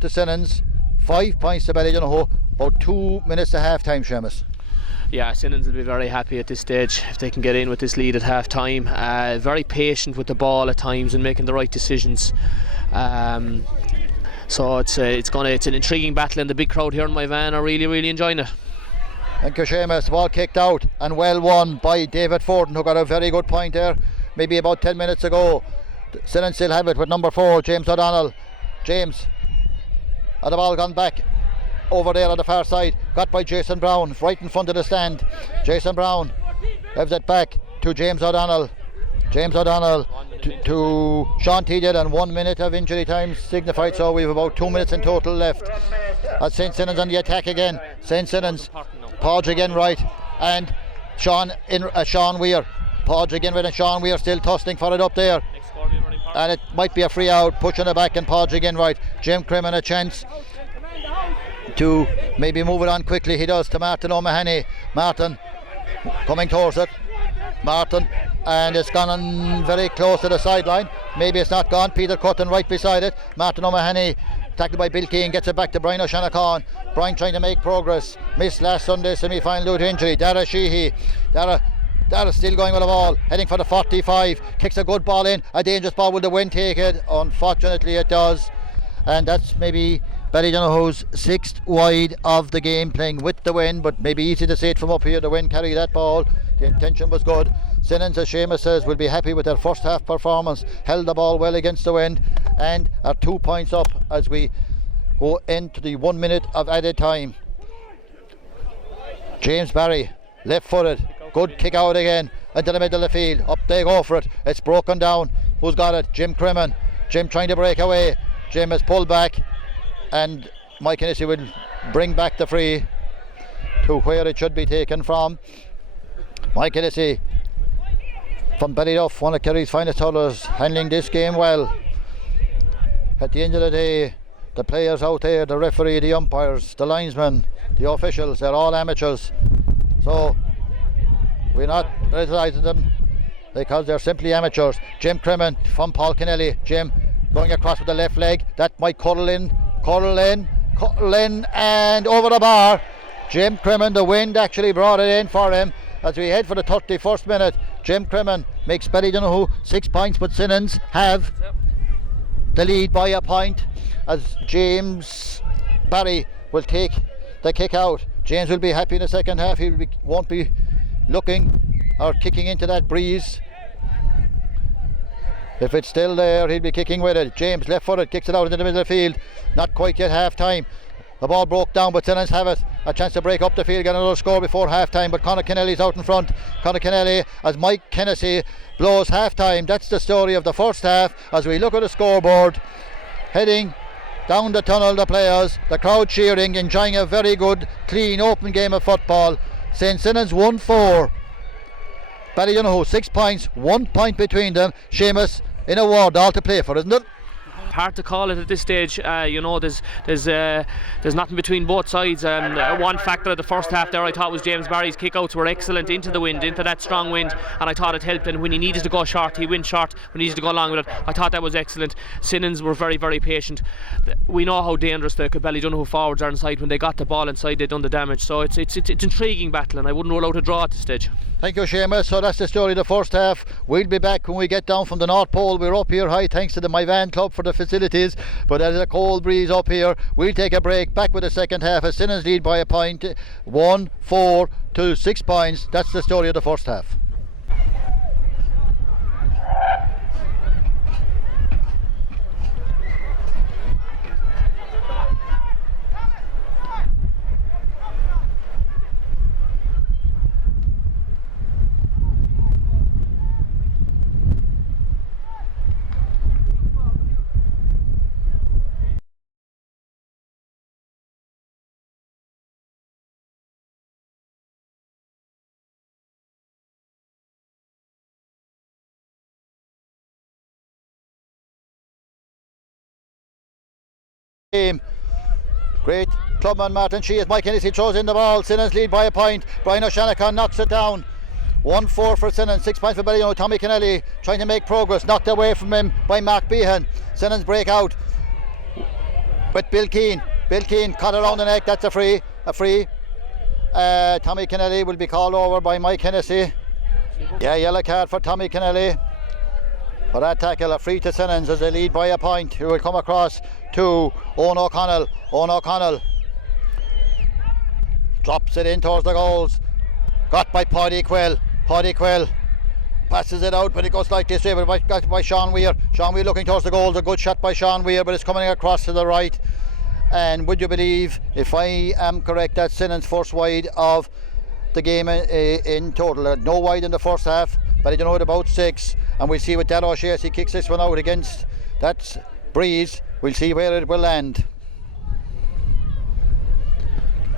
to Senans, 5 points to Ballydonoghue, about 2 minutes to half time, Seamus. Yeah, Senans will be very happy at this stage if they can get in with this lead at half time. Very patient with the ball at times and making the right decisions. So it's an intriguing battle, and the big crowd here in my van are really enjoying it. Thank you, Seamus. Ball kicked out and well won by David Forden, who got a very good point there maybe about 10 minutes ago. Senans still have it with number 4, James O'Donnell. James, and the ball gone back over there on the far side, got by Jason Brown right in front of the stand. Jason Brown gives it back to James O'Donnell. To Sean Teeded, and 1 minute of injury time signified, so we have about 2 minutes in total left. As St. Senans on the attack again. St. Senans, Podge again right, and Sean Weir. Podge again right, and Sean Weir still tussling for it up there. And it might be a free out, pushing it back, and Podge again right. Jim Crimmin a chance to maybe move it on quickly. He does to Martin O'Mahony. Martin coming towards it. And it's gone on very close to the sideline. Maybe it's not gone. Peter Cutton right beside it. Martin O'Mahony tackled by Bill Keane, gets it back to Brian O'Shanachon. Brian trying to make progress. Missed last Sunday semi-final due to injury. Dara Sheehy. Dara still going with the ball, heading for the 45. Kicks a good ball in. A dangerous ball. Will the wind take it? Unfortunately it does. And that's maybe Ballydonoghue's 6th wide of the game, playing with the wind, but maybe easy to see it from up here. The wind carried that ball. The intention was good. Senans, as Seamus says, will be happy with their first half performance. Held the ball well against the wind and are 2 points up as we go into the 1 minute of added time. James Barry, left footed, good kick out again into the middle of the field. Up they go for it. It's broken down. Who's got it? Jim Crimmin. Jim trying to break away. Jim has pulled back, and Mike Hennessy will bring back the free to where it should be taken from. Mike Hennessy from Ballyduff, one of Kerry's finest hurlers, handling this game well. At the end of the day, the players out there, the referee, the umpires, the linesmen, the officials, they're all amateurs. So we're not criticising them because they're simply amateurs. Jim Crimmin from Paul Kennelly. Jim going across with the left leg. That might cuddle in and over the bar. Jim Crimmin, the wind actually brought it in for him. As we head for the 31st minute, Jim Crimmin makes Ballydonoghue 6 points, but Senans have the lead by a point as James Barry will take the kick out. James will be happy in the second half. Won't be looking or kicking into that breeze. If it's still there, he'll be kicking with it. James left footed, kicks it out into the middle of the field. Not quite yet half time. The ball broke down, but Senans have it. A chance to break up the field, get another score before half time, but Conor Kennelly's out in front. Conor Kennelly, as Mike Hennessy blows half time. That's the story of the first half as we look at the scoreboard. Heading down the tunnel, the players, the crowd cheering, enjoying a very good, clean, open game of football. St. Senans 1-4. Ballydonoghue 6 points, 1 point between them. Seamus in a ward, all to play for, isn't it? Hard to call it at this stage. There's nothing between both sides. One factor of the first half there I thought was James Barry's kickouts were excellent into the wind, into that strong wind, and I thought it helped. And when he needed to go short, he went short. When he needed to go long with it, I thought that was excellent. Senans were very, very patient. We know how dangerous the Ballydonoghue forwards are inside. When they got the ball inside, they done the damage. So it's intriguing battle, and I wouldn't rule out a draw at this stage. Thank you, Seamus. So that's the story of the first half. We'll be back when we get down from the North Pole. We're up here high thanks to the My Van Club for the facilities, but there's a cold breeze up here. We'll take a break. Back with the second half as Senans lead by a point, 1-4 to 6 points. That's the story of the first half. Great clubman Martin Sheehan. Mike Hennessy throws in the ball. Senans lead by a point. Brian O'Shanahan knocks it down. 1-4 for Senans, 6 points for Ballydonoghue. Tommy Kennelly trying to make progress, knocked away from him by Mark Behan. Senans break out with Bill Keane. Bill Keane cut around the neck. That's a free. Tommy Kennelly will be called over by Mike Hennessy. Yeah, yellow card for Tommy Kennelly for that tackle. A free to Senans as they lead by a point. Who will come across to Owen O'Connell. Owen O'Connell drops it in towards the goals. Got by Paddy Quill. Paddy Quill passes it out, but it goes slightly straight, but got by Sean Weir. Sean Weir looking towards the goals. A good shot by Sean Weir, but it's coming across to the right. And would you believe, if I am correct, that's Senans' first wide of the game in total. No wide in the first half, but I don't know at about 6. And we'll see what Dad O'Shea as he kicks this one out against that breeze. We'll see where it will land.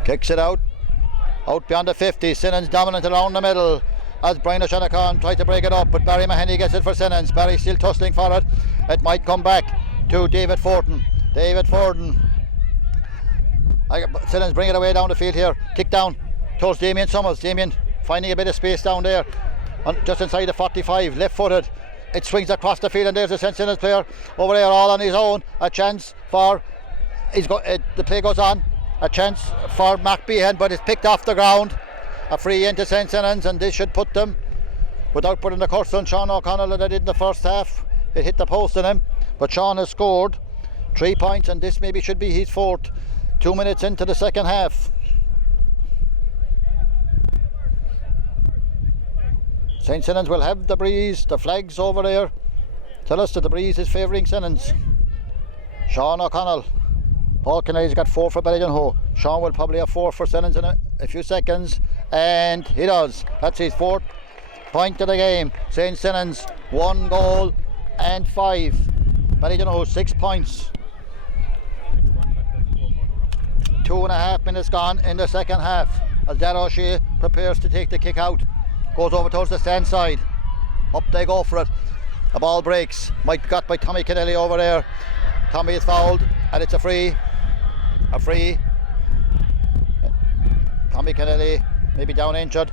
Kicks it out beyond the 50. Senans dominant around the middle as Brian O'Shanahan tries to break it up, but Barry Mahoney gets it for Senans. Barry still tussling for it. It might come back to David Fortin. Senans bring it away down the field here. Kick down towards Damien Summers. Damien finding a bit of space down there, just inside the 45, left footed. It swings across the field, and there's a St. Senans player over there all on his own. A chance for the play goes on. A chance for Mark Behan, but it's picked off the ground. A free into St. Senans, and this should put them, without putting the curse on Sean O'Connell that they did in the first half. It hit the post on him, but Sean has scored 3 points, and this maybe should be his fourth. 2 minutes into the second half. St. Senans will have the breeze. The flags over there tell us that the breeze is favouring Senans. Sean O'Connell. Paul Kennedy's got 4 for Ballydonoghue. Sean will probably have 4 for Senans in a few seconds, and he does. That's his 4th point of the game. St. Senans 1 goal and 5. Ballydonoghue 6 points. 2.5 minutes gone in the second half as Dad O'Shea prepares to take the kick out. Goes over towards the stand side. Up they go for it. The ball breaks. Might be got by Tommy Kennelly over there. Tommy is fouled, and it's a free. Tommy Kennelly maybe down injured.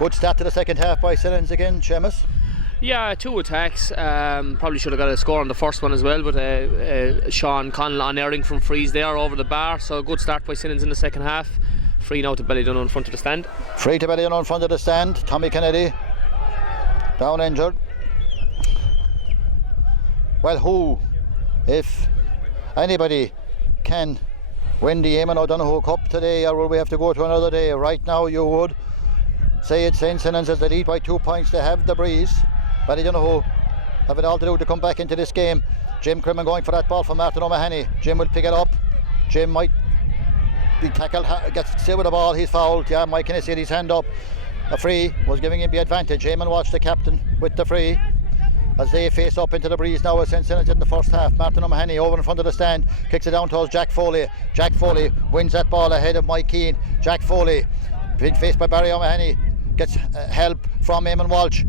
Good start to the second half by Senans again, Seamus. Yeah, 2 attacks. Probably should have got a score on the first one as well, but Sean Connell unerring from frees there over the bar. So a good start by Senans in the second half. Free now to Ballydonoghue in front of the stand. Free to Ballydonoghue in front of the stand. Tommy Kennedy down injured. Well, if anybody can win the Eamon O'Donoghue Cup today, or will we have to go to another day? Right now you would say it's St. Senans as they lead by 2 points. They have the breeze. Ballydonoghue have it all to do to come back into this game. Jim Crimmen going for that ball from Martin O'Mahony. Jim will pick it up. Jim might be tackled, gets still with the ball. He's fouled. Yeah, Mike Hennessy had his hand up. A free was giving him the advantage. Eamon watched the captain with the free as they face up into the breeze now as St. Senans in the first half. Martin O'Mahony over in front of the stand, kicks it down towards Jack Foley. Jack Foley wins that ball ahead of Mike Keane. Jack Foley being faced by Barry O'Mahony. Gets help from Eamon Walsh.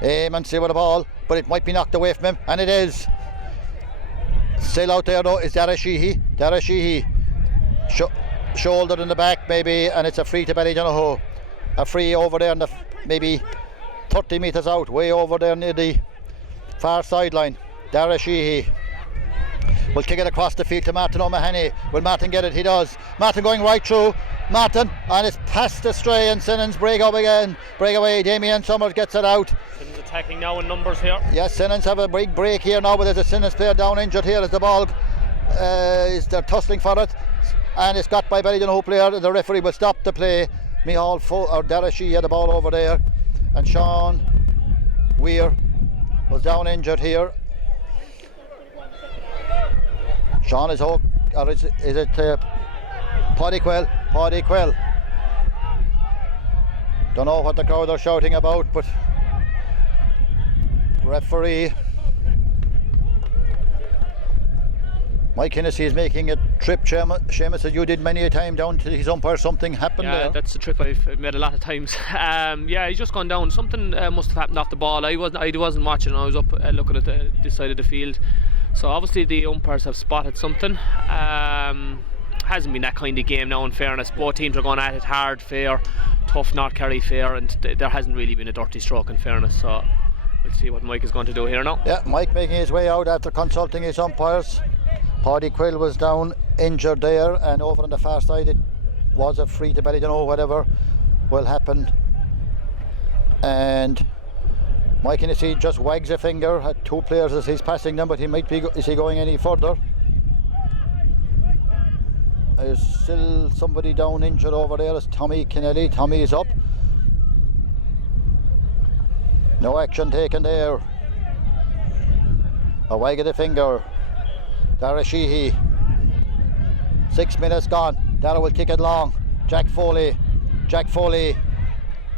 Eamon still with the ball, but it might be knocked away from him, and it is. Still out there though is Dara Sheehy. Shouldered in the back maybe, and it's a free to Ballydonoghue. A free over there, maybe 30 metres out, way over there near the far sideline. Dara Sheehy will kick it across the field to Martin O'Mahony. Will Martin get it? He does. Martin going right through. Martin, and it's passed astray, and Senans break away. Damien Summers gets it out. Senans attacking now in numbers here. Yes, Senans have a big break here now, but there's a Senans player down injured here as the ball they're tussling for it, and it's got by Ballydonoghue player. The referee will stop the play. Dara Sheehy had the ball over there, and Sean Weir was down injured here. Sean is hooked, or is it Paddy Quill? Don't know what the crowd are shouting about, but referee Mike Hennessy is making a trip. Seamus said you did many a time down to his umpire. Something happened there. Yeah, that's the trip I've made a lot of times. Yeah, he's just gone down. Something must have happened off the ball. I wasn't watching. I was up looking at this side of the field. So obviously the umpires have spotted something. Hasn't been that kind of game now, in fairness. Both teams are going at it hard, fair, tough North Kerry fair, and there hasn't really been a dirty stroke, in fairness. So we'll see what Mike is going to do here now. Yeah, Mike making his way out after consulting his umpires. Paddy Quill was down injured there, and over on the far side it was a free to Ballydonoghue. Whatever will happen, and Mike Hennessy just wags a finger at two players as he's passing them, but he might be. Is he going any further? There's still somebody down injured over there. It's Tommy Kennelly. Tommy is up. No action taken there. A wag of the finger. Dara Sheehy. 6 minutes gone. Dara will kick it long. Jack Foley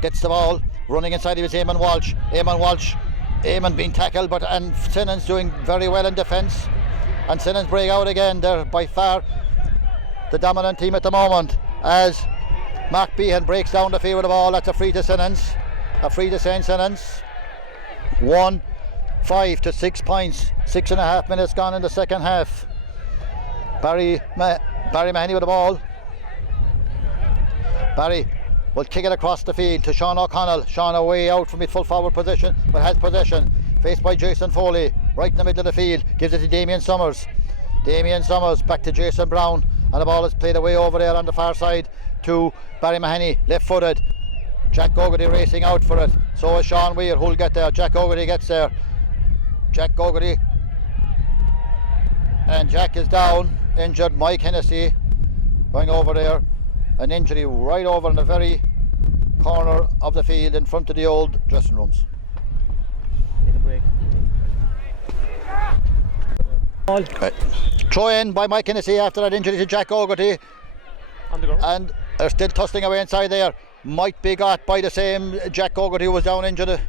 gets the ball. Running inside of his Eamon Walsh. Eamon being tackled, and Senans doing very well in defence. And Senans break out again. They're by far the dominant team at the moment, as Mark Behan breaks down the field with the ball. That's a free to Senans. A free to St. Senans. 1-5 to 6 points. 6.5 minutes gone in the second half. Barry Mahoney with the ball. Barry will kick it across the field to Sean O'Connell. Sean away out from his full forward position, but has possession. Faced by Jason Foley, right in the middle of the field. Gives it to Damien Summers. Back to Jason Brown. And the ball is played away over there on the far side to Barry Mahoney, left-footed. Jack Gogarty racing out for it. So is Sean Weir, who'll get there. Jack Gogarty gets there. And Jack is down, injured. Mike Hennessy going over there. An injury right over in the very corner of the field in front of the old dressing rooms. Take a break. Right. Throw in by Mike Hennessy after that injury to Jack O'Garty, and they're still tussling away inside there. Might be got by the same Jack O'Garty, who was down injured a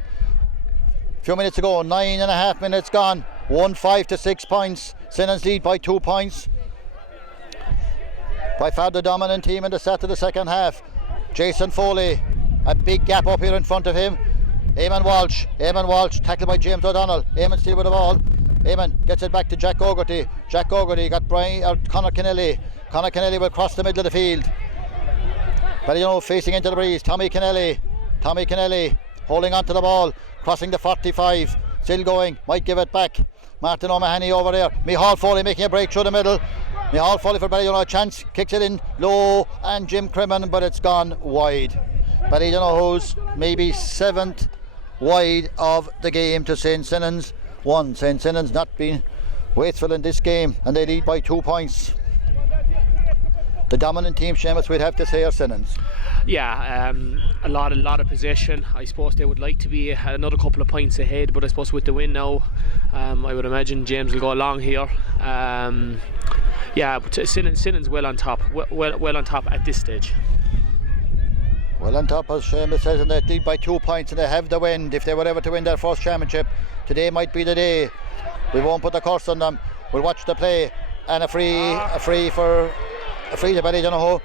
few minutes ago. 9.5 minutes gone. 1-5 to 6 points. Senans lead by 2 points. By far the dominant team in the start of the second half. Jason Foley, a big gap up here in front of him. Eamon Walsh tackled by James O'Donnell. Eamon still with the ball. Eamon gets it back to Jack Gogarty. Got Conor Kennelly. Conor Kennelly will cross the middle of the field. Ballydonoghue facing into the breeze. Tommy Kennelly holding on to the ball, crossing the 45, still going, might give it back. Martin O'Mahony over there. Micheál Foley making a break through the middle. Micheál Foley for Ballydonoghue, a chance, kicks it in low, and Jim Crimmin, but it's gone wide. Ballydonoghue's maybe 7th wide of the game to St. Senans. St. Senans not being wasteful in this game, and they lead by 2 points. The dominant team, Seamus, we'd have to say, are Senans. Yeah, a lot of possession. I suppose they would like to be another couple of points ahead, but I suppose with the win now, I would imagine James will go along here. Yeah, but Senans well on top, well on top at this stage. Well on top, as Seamus says, and they lead by 2 points, and they have the win. If they were ever to win their first championship, today might be the day. We won't put the curse on them. We'll watch the play, and a free to Ballydonoghue.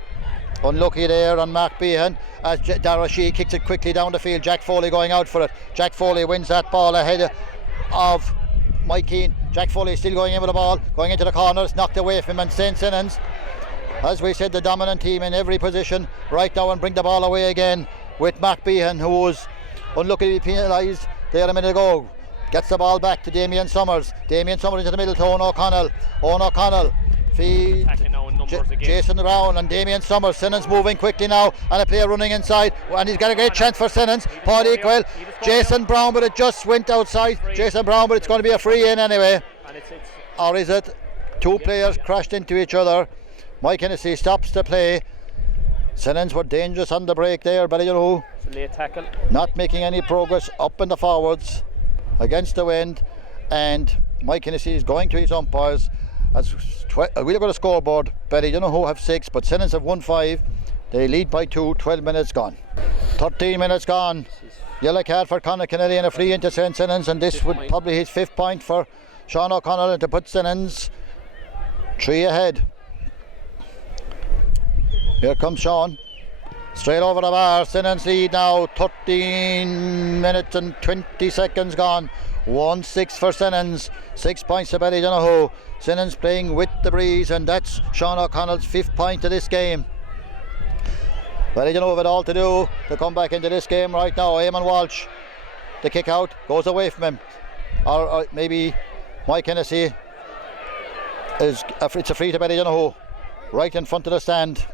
Unlucky there on Mark Behan as Dara Shee kicks it quickly down the field. Jack Foley going out for it. Jack Foley wins that ball ahead of Mike Keane. Jack Foley still going in with the ball, going into the corners, knocked away from him, and St. Senans, as we said, the dominant team in every position right now, and bring the ball away again with Mark Behan, who was unlucky to be penalised there a minute ago. Gets the ball back to Damien Summers. Damien Summers into the middle to Owen O'Connell. Owen O'Connell feed Jason Brown and Damien Summers. Senans moving quickly now, and a player running inside, and he's got a great chance for Senans. Paul Equal, Jason Brown, but it just went outside. Jason Brown, but it's going to be a free in anyway. Or is it? Two players crashed into each other. Mike Hennessy stops the play. Senans were dangerous on the break there, but you know, late tackle. Not making any progress up in the forwards against the wind, and Mike Hennessy is going to his umpires. As we look at the scoreboard, Ballydonoghue have 6, but Senans have won 5. They lead by 2. 12 minutes gone. 13 minutes gone. Yellow card for Conor Kennelly and a free into St. Senans, and this would probably his 5th point for Sean O'Connell to put Senans 3 ahead. Here comes Sean. Straight over the bar. Senans lead now. 13 minutes and 20 seconds gone. 1-6 for Senans. 6 points to Ballydonoghue. Senans playing with the breeze, and that's Sean O'Connell's 5th point of this game. Ballydonoghue have it all to do to come back into this game right now. Eamon Walsh, the kick out, goes away from him. Or maybe Mike Hennessy. It's a free to Ballydonoghue. Right in front of the stand.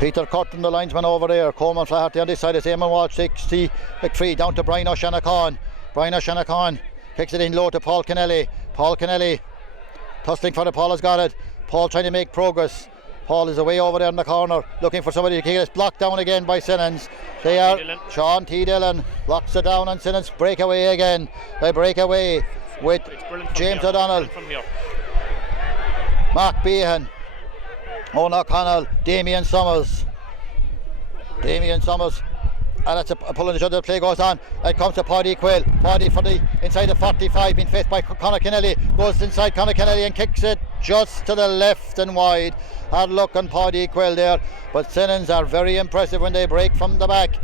Peter Curtin, the linesman over there. Coleman Flaherty on this side. It's Eamon Walsh takes the free down to Brian O'Shanachon. Brian O'Shanachon kicks it in low to Paul Kennelly. Paul Kennelly tussling for the Paul has got it. Paul trying to make progress. Paul is away over there in the corner looking for somebody to kick it. It's blocked down again by Senans. They are Sean T. Dillon blocks it down, and Senans break away again. They break away with James O'Donnell, Mark Behan, Owen O'Connell, Damien Summers, and that's a pull on the shoulder. The play goes on. It comes to Paddy Quill. Paddy for the inside the 45, being faced by Conor Kennelly. Goes inside Conor Kennelly and kicks it just to the left and wide. Hard luck on Paddy Quill there, but Senans are very impressive when they break from the back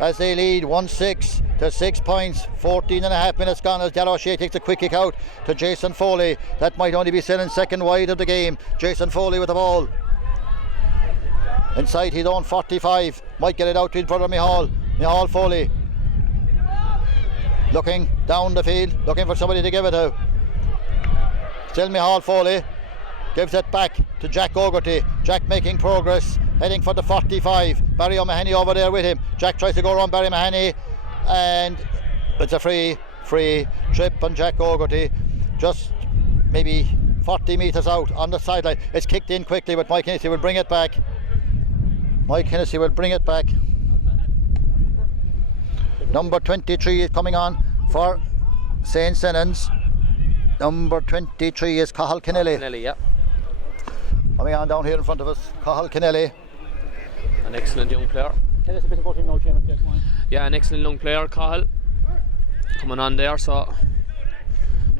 as they lead 1-6 to 6 points. 14 and a half minutes gone as Darragh O'Shea takes a quick kick out to Jason Foley. That might only be Senans' second wide of the game. Jason Foley with the ball inside his own 45, might get it out to his brother Micheál Foley, looking down the field, looking for somebody to give it to. Still Micheál Foley gives it back to Jack O'Garty. Jack making progress, heading for the 45. Barry O'Mahony over there with him. Jack tries to go around Barry Mahoney, and it's a free trip on Jack O'Garty, just maybe 40 metres out on the sideline. It's kicked in quickly, but Mike Hennessy will bring it back. Number 23 is coming on for St. Senans. Number 23 is Cathal Kennelly. Yeah. Coming on down here in front of us, Cathal Kennelly. An excellent young player. Tell us a bit about him now, Chairman. Yeah, an excellent young player, Cathal. Coming on there, so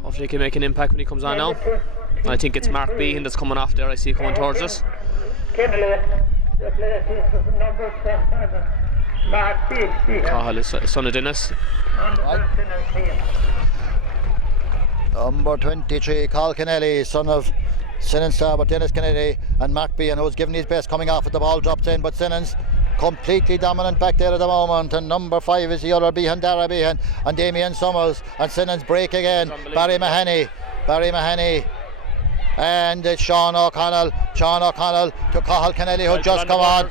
hopefully he can make an impact when he comes on now. And I think it's Mark Behan that's coming off there. I see coming towards us. Cathal is son of Dennis. Number 23, Cathal Kennelly, son of Senans star, but Dennis Kennedy, and Mark Behan, who's given his best coming off at the ball drops in, but Senans completely dominant back there at the moment. And number 5 is the other Behan, Dara Behan, and Damien Summers, and Senans break again. Barry Mahoney, and it's Sean O'Connell to Cathal Kennelly, who just come on.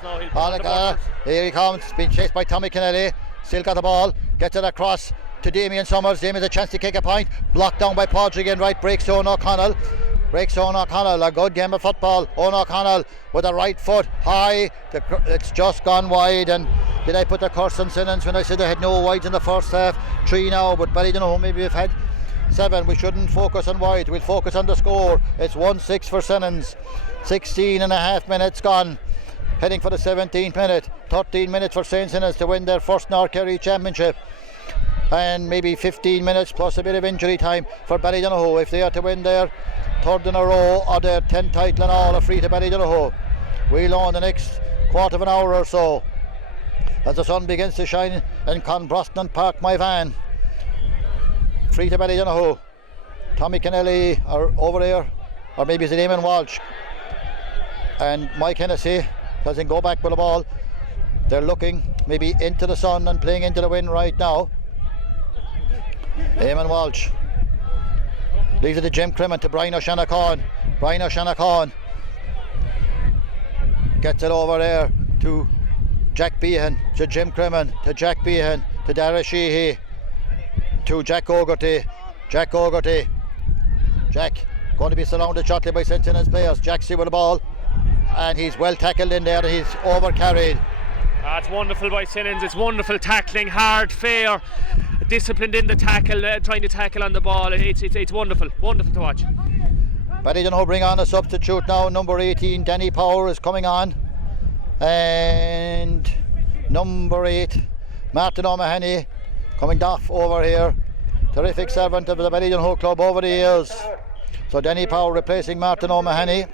Here he comes, being chased by Tommy Kennelly, still got the ball, gets it across to Damien Summers. Damien has a chance to kick a point, blocked down by Padraig again, right, breaks Owen O'Connell, a good game of football. Owen O'Connell with a right foot high, it's just gone wide. And did I put the curse on Senans when I said they had no wides in the first half? 3 now, but Ballydonoghue maybe we've had 7. We shouldn't focus on wide, we'll focus on the score. It's 1-6 for Senans. 16 and a half minutes gone, heading for the 17th minute. 13 minutes for St. Senans to win their first North Kerry championship, and maybe 15 minutes plus a bit of injury time for Ballydonoghue if they are to win their 3rd in a row or their 10th title and all. A free to Ballydonoghue. We'll know in the next quarter of an hour or so, as the sun begins to shine in Conbroston Park, my van. Free to Ballydonoghue. Tommy Kennelly are over there, or maybe it's Eamon Walsh. And Mike Hennessy doesn't go back with the ball. They're looking maybe into the sun and playing into the wind right now. Eamon Walsh leaves it to Jim Crimmin, to Brian O'Shanachon. Brian O'Shanachon gets it over there to Jack Behan, to Jim Crimmin, to Jack Behan, to Dara Sheehy, to Jack O'Garty. Jack O'Garty. Jack going to be surrounded shortly by Senans players. Jack see with the ball, and he's well tackled in there, and he's over carried. It's wonderful by Senans. It's wonderful tackling, hard, fair, disciplined in the tackle, trying to tackle on the ball. It's wonderful to watch. Ballydonoghue bring on a substitute now. Number 18, Danny Power, is coming on, and number 8, Martin O'Mahony, coming off over here. Terrific servant of the Ballydonoghue club over the years. So Danny Power replacing Martin O'Mahony.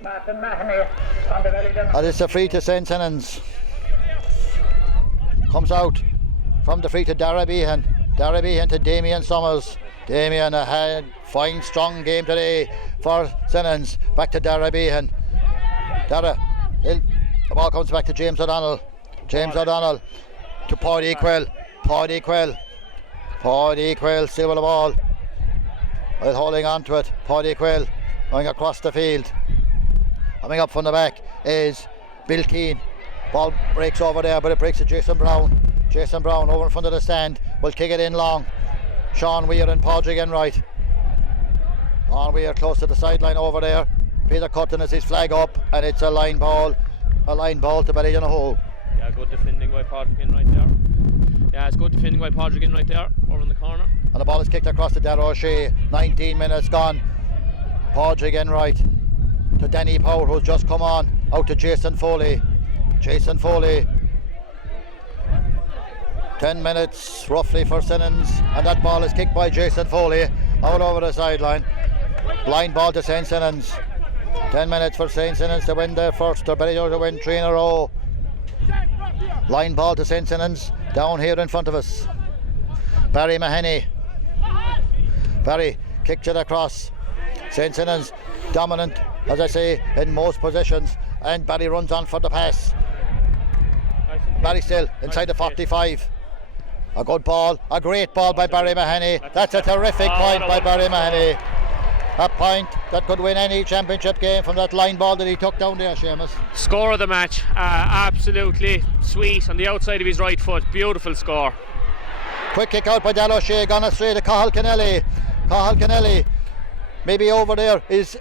And it's a free to St. Senans. Comes out from the free to Dara Behan. Dara Behan to Damien Summers. Damien had fine strong game today for Senans. Back to Dara Behan. Dara, the ball comes back to James O'Donnell. James O'Donnell to Paddy Quell. Paddy Quell still with the ball, while holding on to it. Paddy Quell going across the field. Coming up from the back is Bill Keane. Ball breaks over there, but it breaks to Jason Brown. Jason Brown over in front of the stand will kick it in long. Sean Weir and Padraig Enright. Sean Weir close to the sideline over there. Peter Cutton has his flag up, and it's a line ball to Ballydonoghue. Yeah, good defending by Padraig Enright there. Yeah, it's good defending by Padraig Enright there, over in the corner. And the ball is kicked across to Darragh O'Shea. 19 minutes gone. Padraig Enright to Danny Power, who's just come on. Out to Jason Foley. Jason Foley. 10 minutes roughly for Senans, and that ball is kicked by Jason Foley out over the sideline. Blind ball to St. Senans. 10 minutes for St. Senans to win their first, or Ballydonoghue to win 3 in a row. Line ball to St. Senans down here in front of us. Barry Mahoney. Barry kicked it across. St. Senans dominant, as I say, in most positions, and Barry runs on for the pass. Barry still inside the 45. A good ball, a great ball by Barry Mahoney. That's a terrific point by Barry Mahoney. A point that could win any championship game from that line ball that he took down there, Seamus. Score of the match, absolutely sweet on the outside of his right foot. Beautiful score. Quick kick out by Darragh O'Shea, gone astray to Cathal Kennelly. Cathal Kennelly. Maybe over there is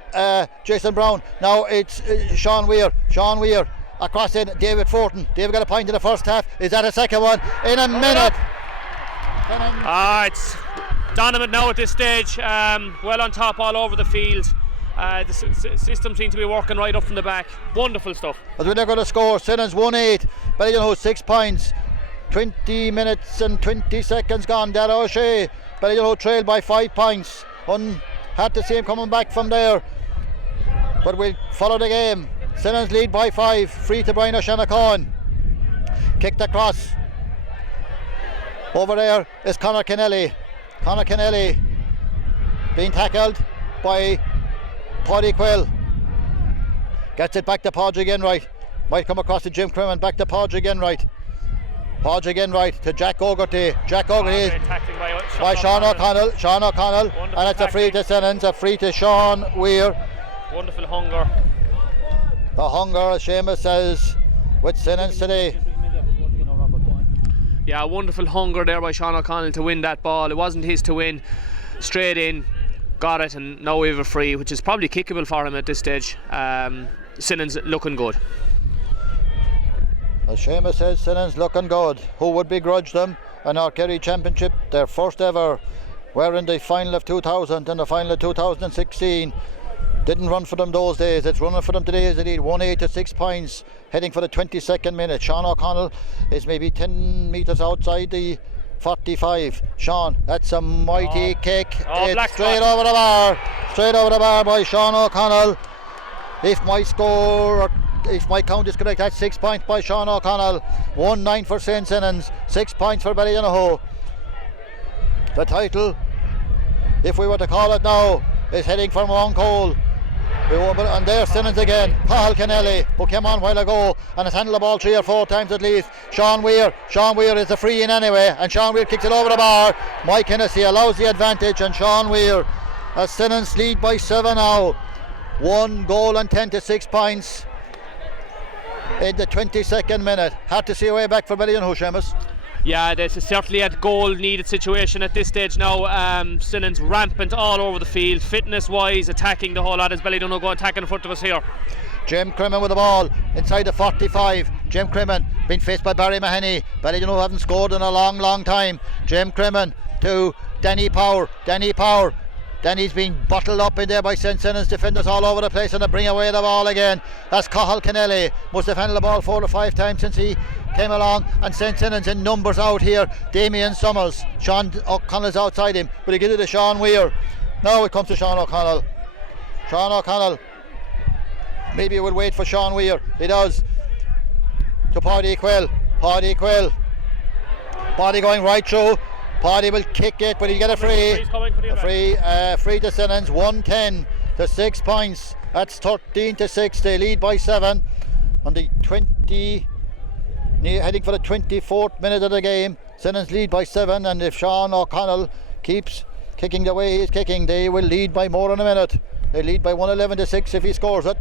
Jason Brown. Now it's Sean Weir. Sean Weir across in David Fortin. David got a point in the first half. Is that a second one? In a minute. It's dominant now at this stage. Well on top all over the field. The system seems to be working right up from the back. Wonderful stuff. As we're going to score, Senans 1-8. Ballydonoghue 6 points. 20 minutes and 20 seconds gone. Darragh O'Shea. Ballydonoghue trailed by 5 points. Had to see him coming back from there, but we'll follow the game. Senans lead by 5. Free to Brian O'Shanachon. Kicked across. Over there is Conor Kennelly. Conor Kennelly being tackled by Paddy Quell. Gets it back to Padraig Enright. Might come across to Jim Crimmin. Back to Padraig Enright. Padraig Enright to Jack O'Garty. Jack O'Garty by Sean O'Connell. Sean O'Connell. Wonderful, and it's a free to Senans, a free to Sean Weir. Wonderful hunger. The hunger, as Seamus says, with Senans today. Yeah, wonderful hunger there by Sean O'Connell to win that ball. It wasn't his to win. Straight in, got it, and now we have a free, which is probably kickable for him at this stage. Senans looking good. As Seamus says, Senans looking good. Who would begrudge them an Kerry Championship, their first ever? We're in the final of 2000 and the final of 2016. Didn't run for them those days. It's running for them today as they lead 1-8 to 6 points, heading for the 22nd minute. Sean O'Connell is maybe 10 metres outside the 45. Sean, that's a mighty kick. It's straight over the bar. Straight over the bar by Sean O'Connell. If my score if my count is correct, that's 6 points by Sean O'Connell. 1-9 for St. Senans. 6 points for Ballydonoghue. The title, if we were to call it now, is heading for Mount Cole. And there's Senans again. Cathal Kennelly, who came on a while ago and has handled the ball 3 or 4 times at least. Sean Weir is a free in anyway, and Sean Weir kicks it over the bar. Mike Hennessy allows the advantage, and Sean Weir, as Senans lead by 7 now. 1 goal and 10 to 6 points in the 22nd minute. Had to see a way back for Ballydonoghue, Seamus. Yeah, this is certainly a goal needed situation at this stage now. Senans rampant all over the field, fitness wise, attacking the whole lot as Ballydonoghue go attacking in front of us here. Jim Crimmin with the ball inside the 45. Jim Crimmin being faced by Barry Mahoney. Ballydonoghue haven't scored in a long time. Jim Crimmin to Danny Power. Danny's been bottled up in there by St. Senans defenders all over the place, and they bring away the ball again. That's Cathal Kennelly. Must have handled the ball 4 or 5 times since he came along, and St. Senans in numbers out here. Damien Summers. Sean O'Connell's outside him, but he gives it to Sean Weir. Now it comes to Sean O'Connell. Sean O'Connell. Maybe we'll wait for Sean Weir. He does. To Paddy Quill. Paddy going right through. Paddy will kick it, but he'll get a free. Free to Senans. 1-10 to 6 points. That's 13 to 6. They lead by 7 on the 20. Heading for the 24th minute of the game. Senans lead by 7, and if Sean O'Connell keeps kicking the way he's kicking, they will lead by more than a minute. They lead by 111 to 6 if he scores it.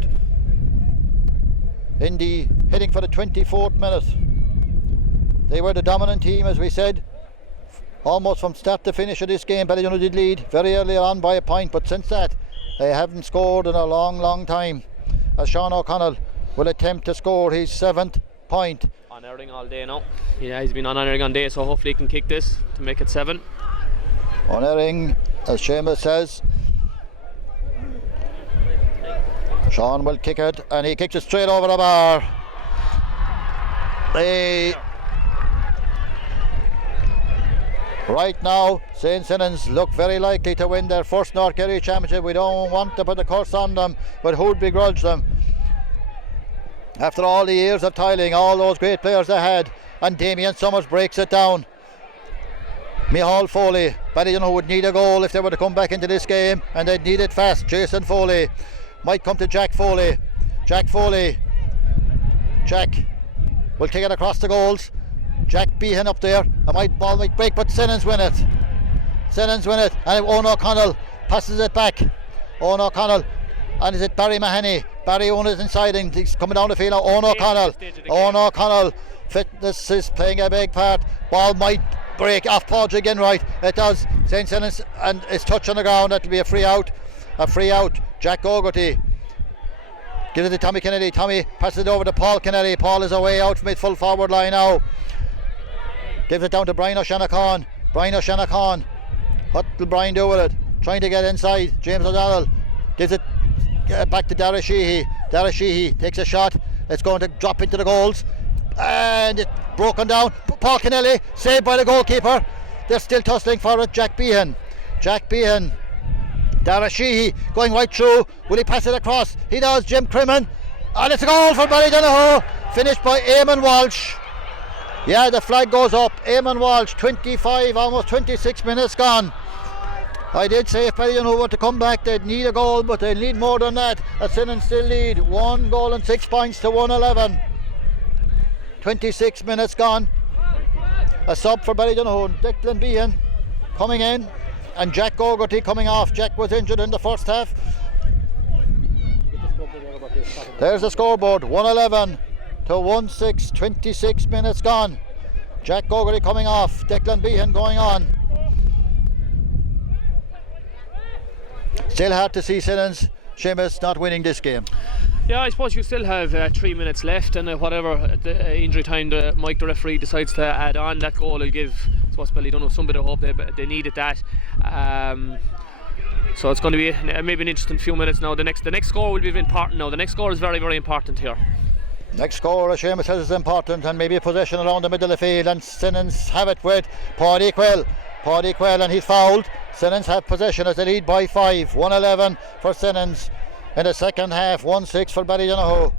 Heading for the 24th minute. They were the dominant team, as we said. Almost from start to finish of this game, Ballydonoghue did lead very early on by a point, but since that they haven't scored in a long time. As Sean O'Connell will attempt to score his 7th point. Unerring all day now. Yeah, he's been unerring all day, so hopefully he can kick this to make it 7. Unerring, as Seamus says. Sean will kick it, and he kicks it straight over the bar. Right now, St. Senans look very likely to win their first North Kerry Championship. We don't want to put the curse on them, but who'd begrudge them? After all the years of tiling, all those great players they had, and Damien Summers breaks it down. Micheál Foley, Ballydonoghue would need a goal if they were to come back into this game, and they'd need it fast. Jason Foley might come to Jack Foley. Jack will kick it across the goals. Jack Behan up there, and ball might break, but Senans win it, and Owen O'Connell passes it back. Owen O'Connell, and is it Barry Mahoney? Barry Owen is inside, and he's coming down the field now. Owen O'Connell, fitness is playing a big part. Ball might break off Podge again, right? It does. St. Senans, and it's touch on the ground. That'll be a free out. Jack O'Garty gives it to Tommy Kennedy. Tommy passes it over to Paul Kennedy. Paul is away out from his full forward line now. Gives it down to Brian O'Shanachon. What will Brian do with it? Trying to get inside. James O'Donnell gives it back to Dara Sheehy. Dara Sheehy takes a shot. It's going to drop into the goals. And it's broken down. Paul Kennelly, saved by the goalkeeper. They're still tussling for it. Jack Behan. Dara Sheehy going right through. Will he pass it across? He does. Jim Crimmin. And it's a goal for Ballydonoghue. Finished by Eamon Walsh. Yeah, the flag goes up. Eamon Walsh, 25, almost 26 minutes gone. I did say if Ballydonoghue were to come back, they'd need a goal, but they need more than that. Senans still lead 1 goal and 6 points to 111. 26 minutes gone. A sub for Ballydonoghue. Declan Behan coming in, and Jack O'Garty coming off. Jack was injured in the first half. There's the scoreboard. 111 to 16. 26 minutes gone. Jack O'Garty coming off. Declan Behan going on. Still hard to see Senans, Seamus, not winning this game. Yeah, I suppose you still have 3 minutes left, and whatever the injury time Mike the referee decides to add on, that goal will give, I suppose, Ballydonoghue some bit of hope. They needed that. So it's going to be maybe an interesting few minutes now. The next score will be important now. The next score is very, very important here. Next score, as Seamus says, is important, and maybe a possession around the middle of the field, and Senans have it with Paddy Quill, and he's fouled. Senans have possession as they lead by 5. 111 for Senans in the second half, 1-6 for Ballydonoghue.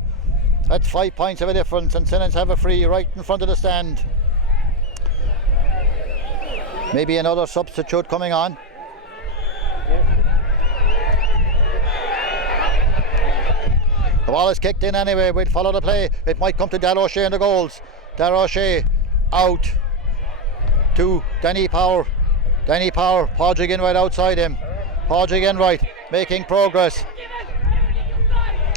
That's 5 points of a difference, and Senans have a free right in front of the stand. Maybe another substitute coming on. The ball is kicked in anyway. We'll follow the play. It might come to Darragh O'Shea in the goals. Darragh O'Shea out to Danny Power. Danny Power, Podrick in right outside him. Podrick in right, making progress.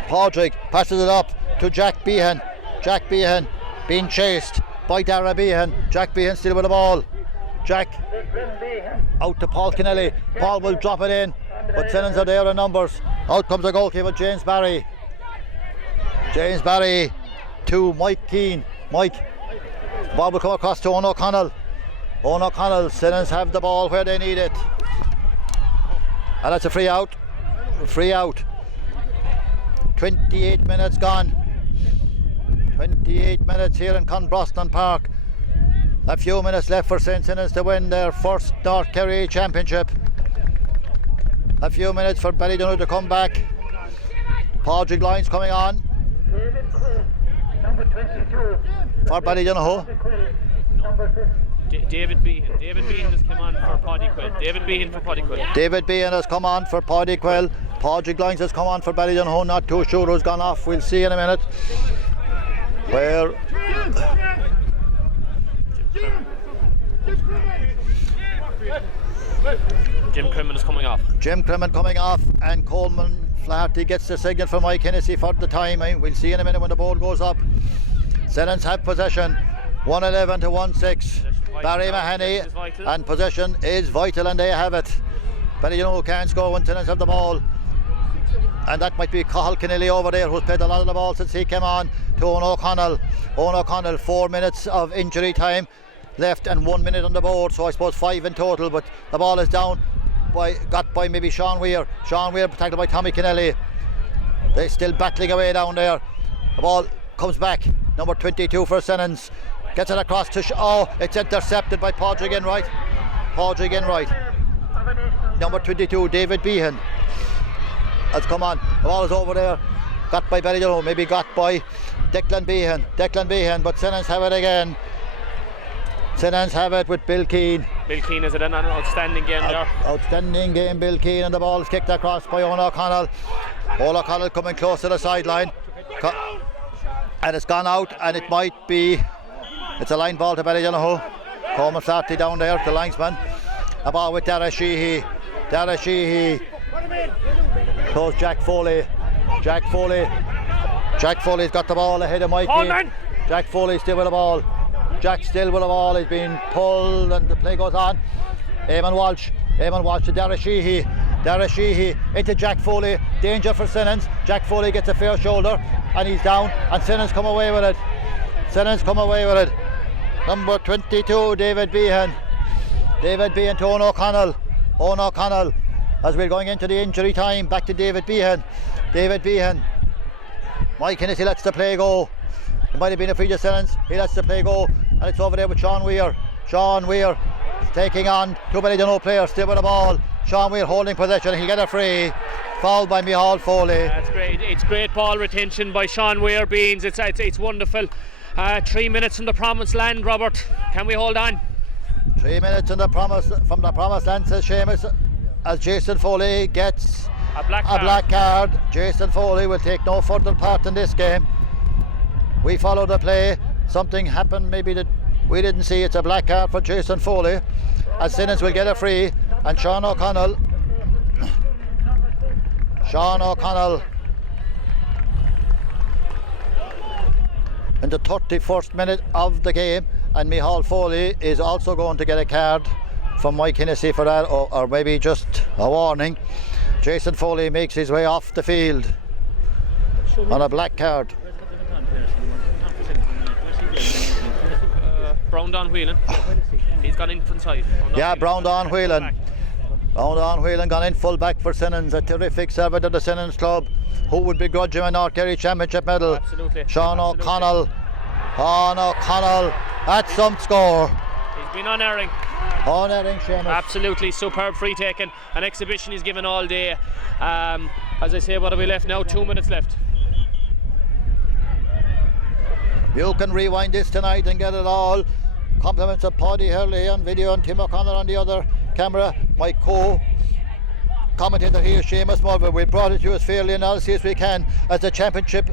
Podrick passes it up to Jack Behan. Jack Behan being chased by Dara Behan. Jack Behan still with the ball. Jack out to Paul Kennelly. Paul will drop it in, but Senans are there in numbers. Out comes the goalkeeper, James Barry. James Barry to Mike Keane. Mike, ball will come across to Owen O'Connell. Owen O'Connell, Senans have the ball where they need it. And that's a free out. Free out. 28 minutes gone. 28 minutes here in Clonbroston Park. A few minutes left for St. Senans to win their first North Kerry Championship. A few minutes for Ballydonoghue to come back. Podrick Lyons coming on for Ballydonoghue. David Behan. David Behan has come on for Paddy Quill. David Behan for Paddy Quill. David Behan has come on for Paddy Quill. Podrick Lyons has come on for Ballydonoghue. Not too sure who's gone off. We'll see in a minute. Where Jim Crimmin is coming off. Jim Crimmin coming off, and Coleman Flaherty gets the signal from Mike Hennessy for the timing. We'll see in a minute when the ball goes up. Senans have possession, 111 to 1-6. Barry Mahoney, and possession is vital, and they have it. Ballydonoghue can't score when Senans have the ball, and that might be Cathal Kennelly over there, who's played a lot of the ball since he came on, to Owen O'Connell. Owen O'Connell, 4 minutes of injury time left and 1 minute on the board, so I suppose 5 in total, but the ball is down got by maybe Sean Weir. Sean Weir protected by Tommy Kennelly. They're still battling away down there. The ball comes back, number 22 for Senans, gets it across to it's intercepted by Podrick in right. Podrick in right. Number 22, David Behan, has come on. The ball is over there, got by Ballydonoghue, maybe got by Declan Behan, but Senans have it again. Senans have it with Bill Keane. Bill Keane has done an outstanding game there. Outstanding game, Bill Keane, and the ball is kicked across by Owen O'Connell. Owen O'Connell coming close to the sideline. And it's gone out, and it might be, it's a line ball to Ballydonoghue. Coleman Flaherty down there, the linesman. A ball with Dara Sheehy. Dara Sheehy. Close Jack Foley. Jack Foley's got the ball ahead of Mike Keane. Jack Foley still with the ball. Jack still with the ball, he's been pulled and the play goes on. Eamon Walsh to Dara Sheehy into Jack Foley, danger for Senans. Jack Foley gets a fair shoulder and he's down, and Senans come away with it. Number 22, David Behan to Owen O'Connell as we're going into the injury time. Back to David Behan. Mike Hennessy lets the play go. It might have been a free to Senans. He lets the play go, and it's over there with Sean Weir. Sean Weir taking on two Ballydonoghue players, still with the ball. Sean Weir holding possession. He'll get a free. Fouled by Micheál Foley. That's great. It's great ball retention by Sean Weir Beans. It's wonderful. 3 minutes from the promised land, Robert. Can we hold on? 3 minutes from the promised land, says Seamus, as Jason Foley gets a black card. Jason Foley will take no further part in this game. We follow the play. Something happened maybe that we didn't see. It's a black card for Jason Foley, as Senans will get a free, and Sean O'Connell in the 31st minute of the game, and Micheál Foley is also going to get a card from Mike Hennessy for that, or maybe just a warning. Jason Foley makes his way off the field on a black card. Brown Don Whelan. He's gone in front side. Brown Don Whelan. Brown Don Whelan gone in full back for Senans. A terrific servant of the Senans club, who would begrudge him a North Kerry Championship medal. Absolutely. Sean O'Connell. That's some score. He's been unerring. Seamus. Absolutely superb free taken. An exhibition he's given all day. As I say, what have we left now? 2 minutes left. You can rewind this tonight and get it all. Compliments of Paddy Hurley on video and Tim O'Connor on the other camera. My co-commentator here, Seamus Mulvey. We brought it to you as fairly and honestly as we can, as the championship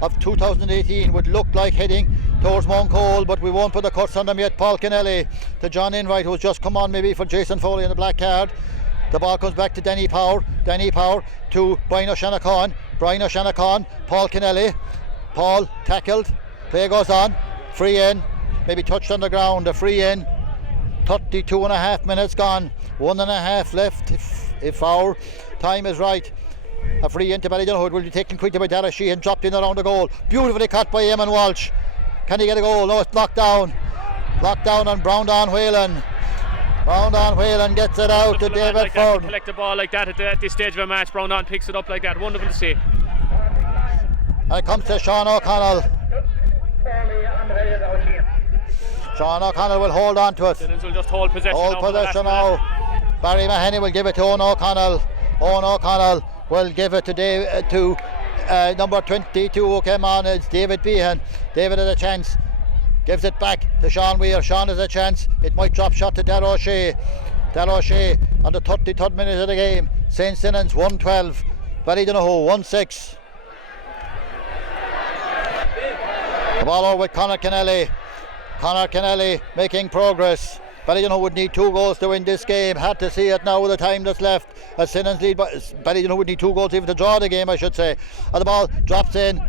of 2018 would look like heading towards Mount Cole, but we won't put the cuts on them yet. Paul Kennelly to John Enright, who's just come on maybe for Jason Foley in the black card. The ball comes back to Danny Power to Brian O'Shanachon. Paul Kennelly. Paul tackled. Play goes on. Free in. Maybe touched on the ground. A free in. 32.5 minutes gone. 1.5 left if our time is right. A free in to Ballydonoghue. It will be taken quickly by Dara Sheehan. Dropped in around the goal. Beautifully cut by Eamon Walsh. Can he get a goal? No, it's blocked down. Blocked down on Brown Whalen. Brown Whalen gets it out to David like Ford. Collect the ball like that at this stage of a match. Brown picks it up like that. Wonderful to see. And it comes to Sean O'Connell. Sean O'Connell will hold on to it. Senans will just hold possession. Now. Barry Mahoney will give it to Owen O'Connell. Owen O'Connell will give it to number 22 who came on. It's David Behan. David has a chance. Gives it back to Sean Weir. Sean has a chance. It might drop shot to Darragh O'Shea. Darragh O'Shea on the 33rd minute of the game. St. Senans 1-12. Ballydonoghue 1-6. The ball over with Conor Kennelly. Conor Kennelly making progress. Ballydonoghue would need 2 goals to win this game. Had to see it now with the time that's left. As Senans lead, Ballydonoghue would need 2 goals even to draw the game, I should say. And the ball drops in,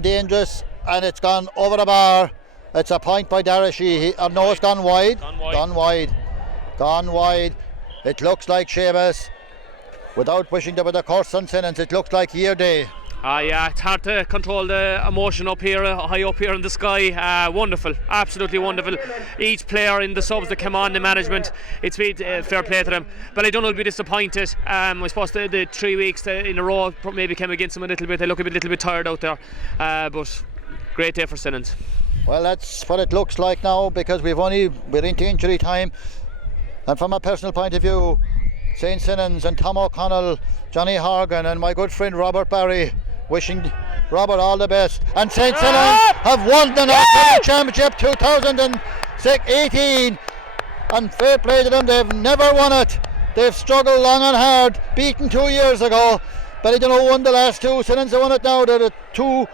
dangerous, and it's gone over the bar. It's a point by Darragh Sheehy. No, it's gone wide. Gone wide. It looks like Seamus, without wishing to put a curse on Senans, it looks like year day. Yeah, it's hard to control the emotion up here, high up here in the sky. Wonderful, absolutely wonderful. Each player in the subs that came on, the management, it's been fair play to them. But I don't know, will be disappointed. I suppose the 3 weeks in a row maybe came against them a little bit. They look a little bit tired out there. But great day for Senans. Well, that's what it looks like now, because we're into injury time. And from a personal point of view, St. Senans and Tom O'Connell, Johnny Horgan and my good friend Robert Barry, wishing Robert all the best. And St. Senans have won the North Kerry Championship 2018. And fair play to them, they've never won it. They've struggled long and hard, beaten 2 years ago. Ballydonoghue won the last 2. Senans have won it now. They're the 2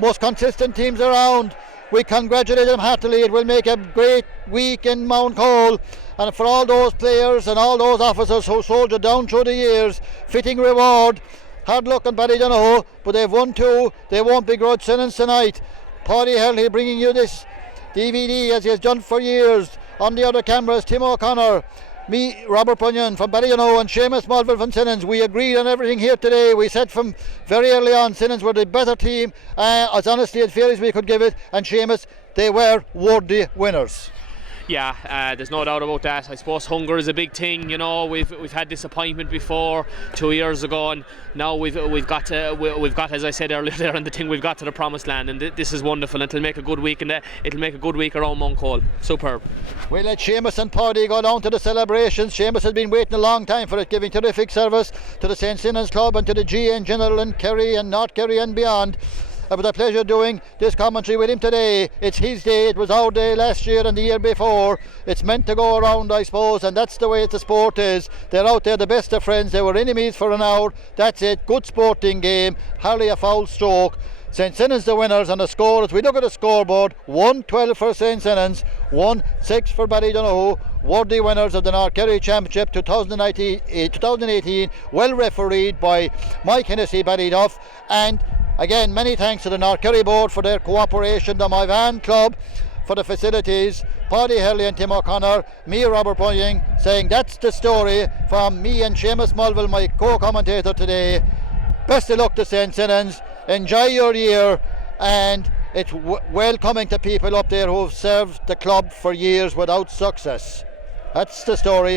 most consistent teams around. We congratulate them heartily. It will make a great week in Mount Cole, and for all those players and all those officers who soldiered down through the years, fitting reward. Hard luck on Ballydonoghue, but they've won 2. They won't begrudge Senans tonight. Paddy Hurley bringing you this DVD as he has done for years. On the other cameras, Tim O'Connor, me, Robert Bunyan from Ballydonoghue, and Seamus Mulvey from Senans. We agreed on everything here today. We said from very early on Senans were the better team, as honestly and fair as we could give it, and Seamus, they were worthy winners. Yeah, there's no doubt about that. I suppose hunger is a big thing. You know, we've had disappointment before 2 years ago, and now we've got as I said earlier there in the thing, we've got to the promised land, and this is wonderful. It'll make a good week, and it'll make a good week around Mount Cole. Superb. We'll let Seamus and Paddy go down to the celebrations. Seamus has been waiting a long time for it, giving terrific service to the St. Senans Club and to the G in general, and Kerry and North Kerry and beyond. It was a pleasure doing this commentary with him today. It's his day. It was our day last year and the year before. It's meant to go around, I suppose, and that's the way the sport is. They're out there, the best of friends. They were enemies for an hour. That's it. Good sporting game. Hardly a foul stroke. St. Senans the winners, and the score, as we look at the scoreboard, 1-12 for St. Senans, 1-6 for Ballydonoghue. Worthy winners of the North Kerry Championship 2018, well refereed by Mike Hennessy, Ballyduff, and again, many thanks to the North Kerry board for their cooperation, the Myvan Club for the facilities, Paddy Hurley and Tim O'Connor, me, Robert Bunyan, saying that's the story from me and Seamus Mulvey, my co-commentator today. Best of luck to St. Senans. Enjoy your year, and it's welcoming to people up there who've served the club for years without success. That's the story.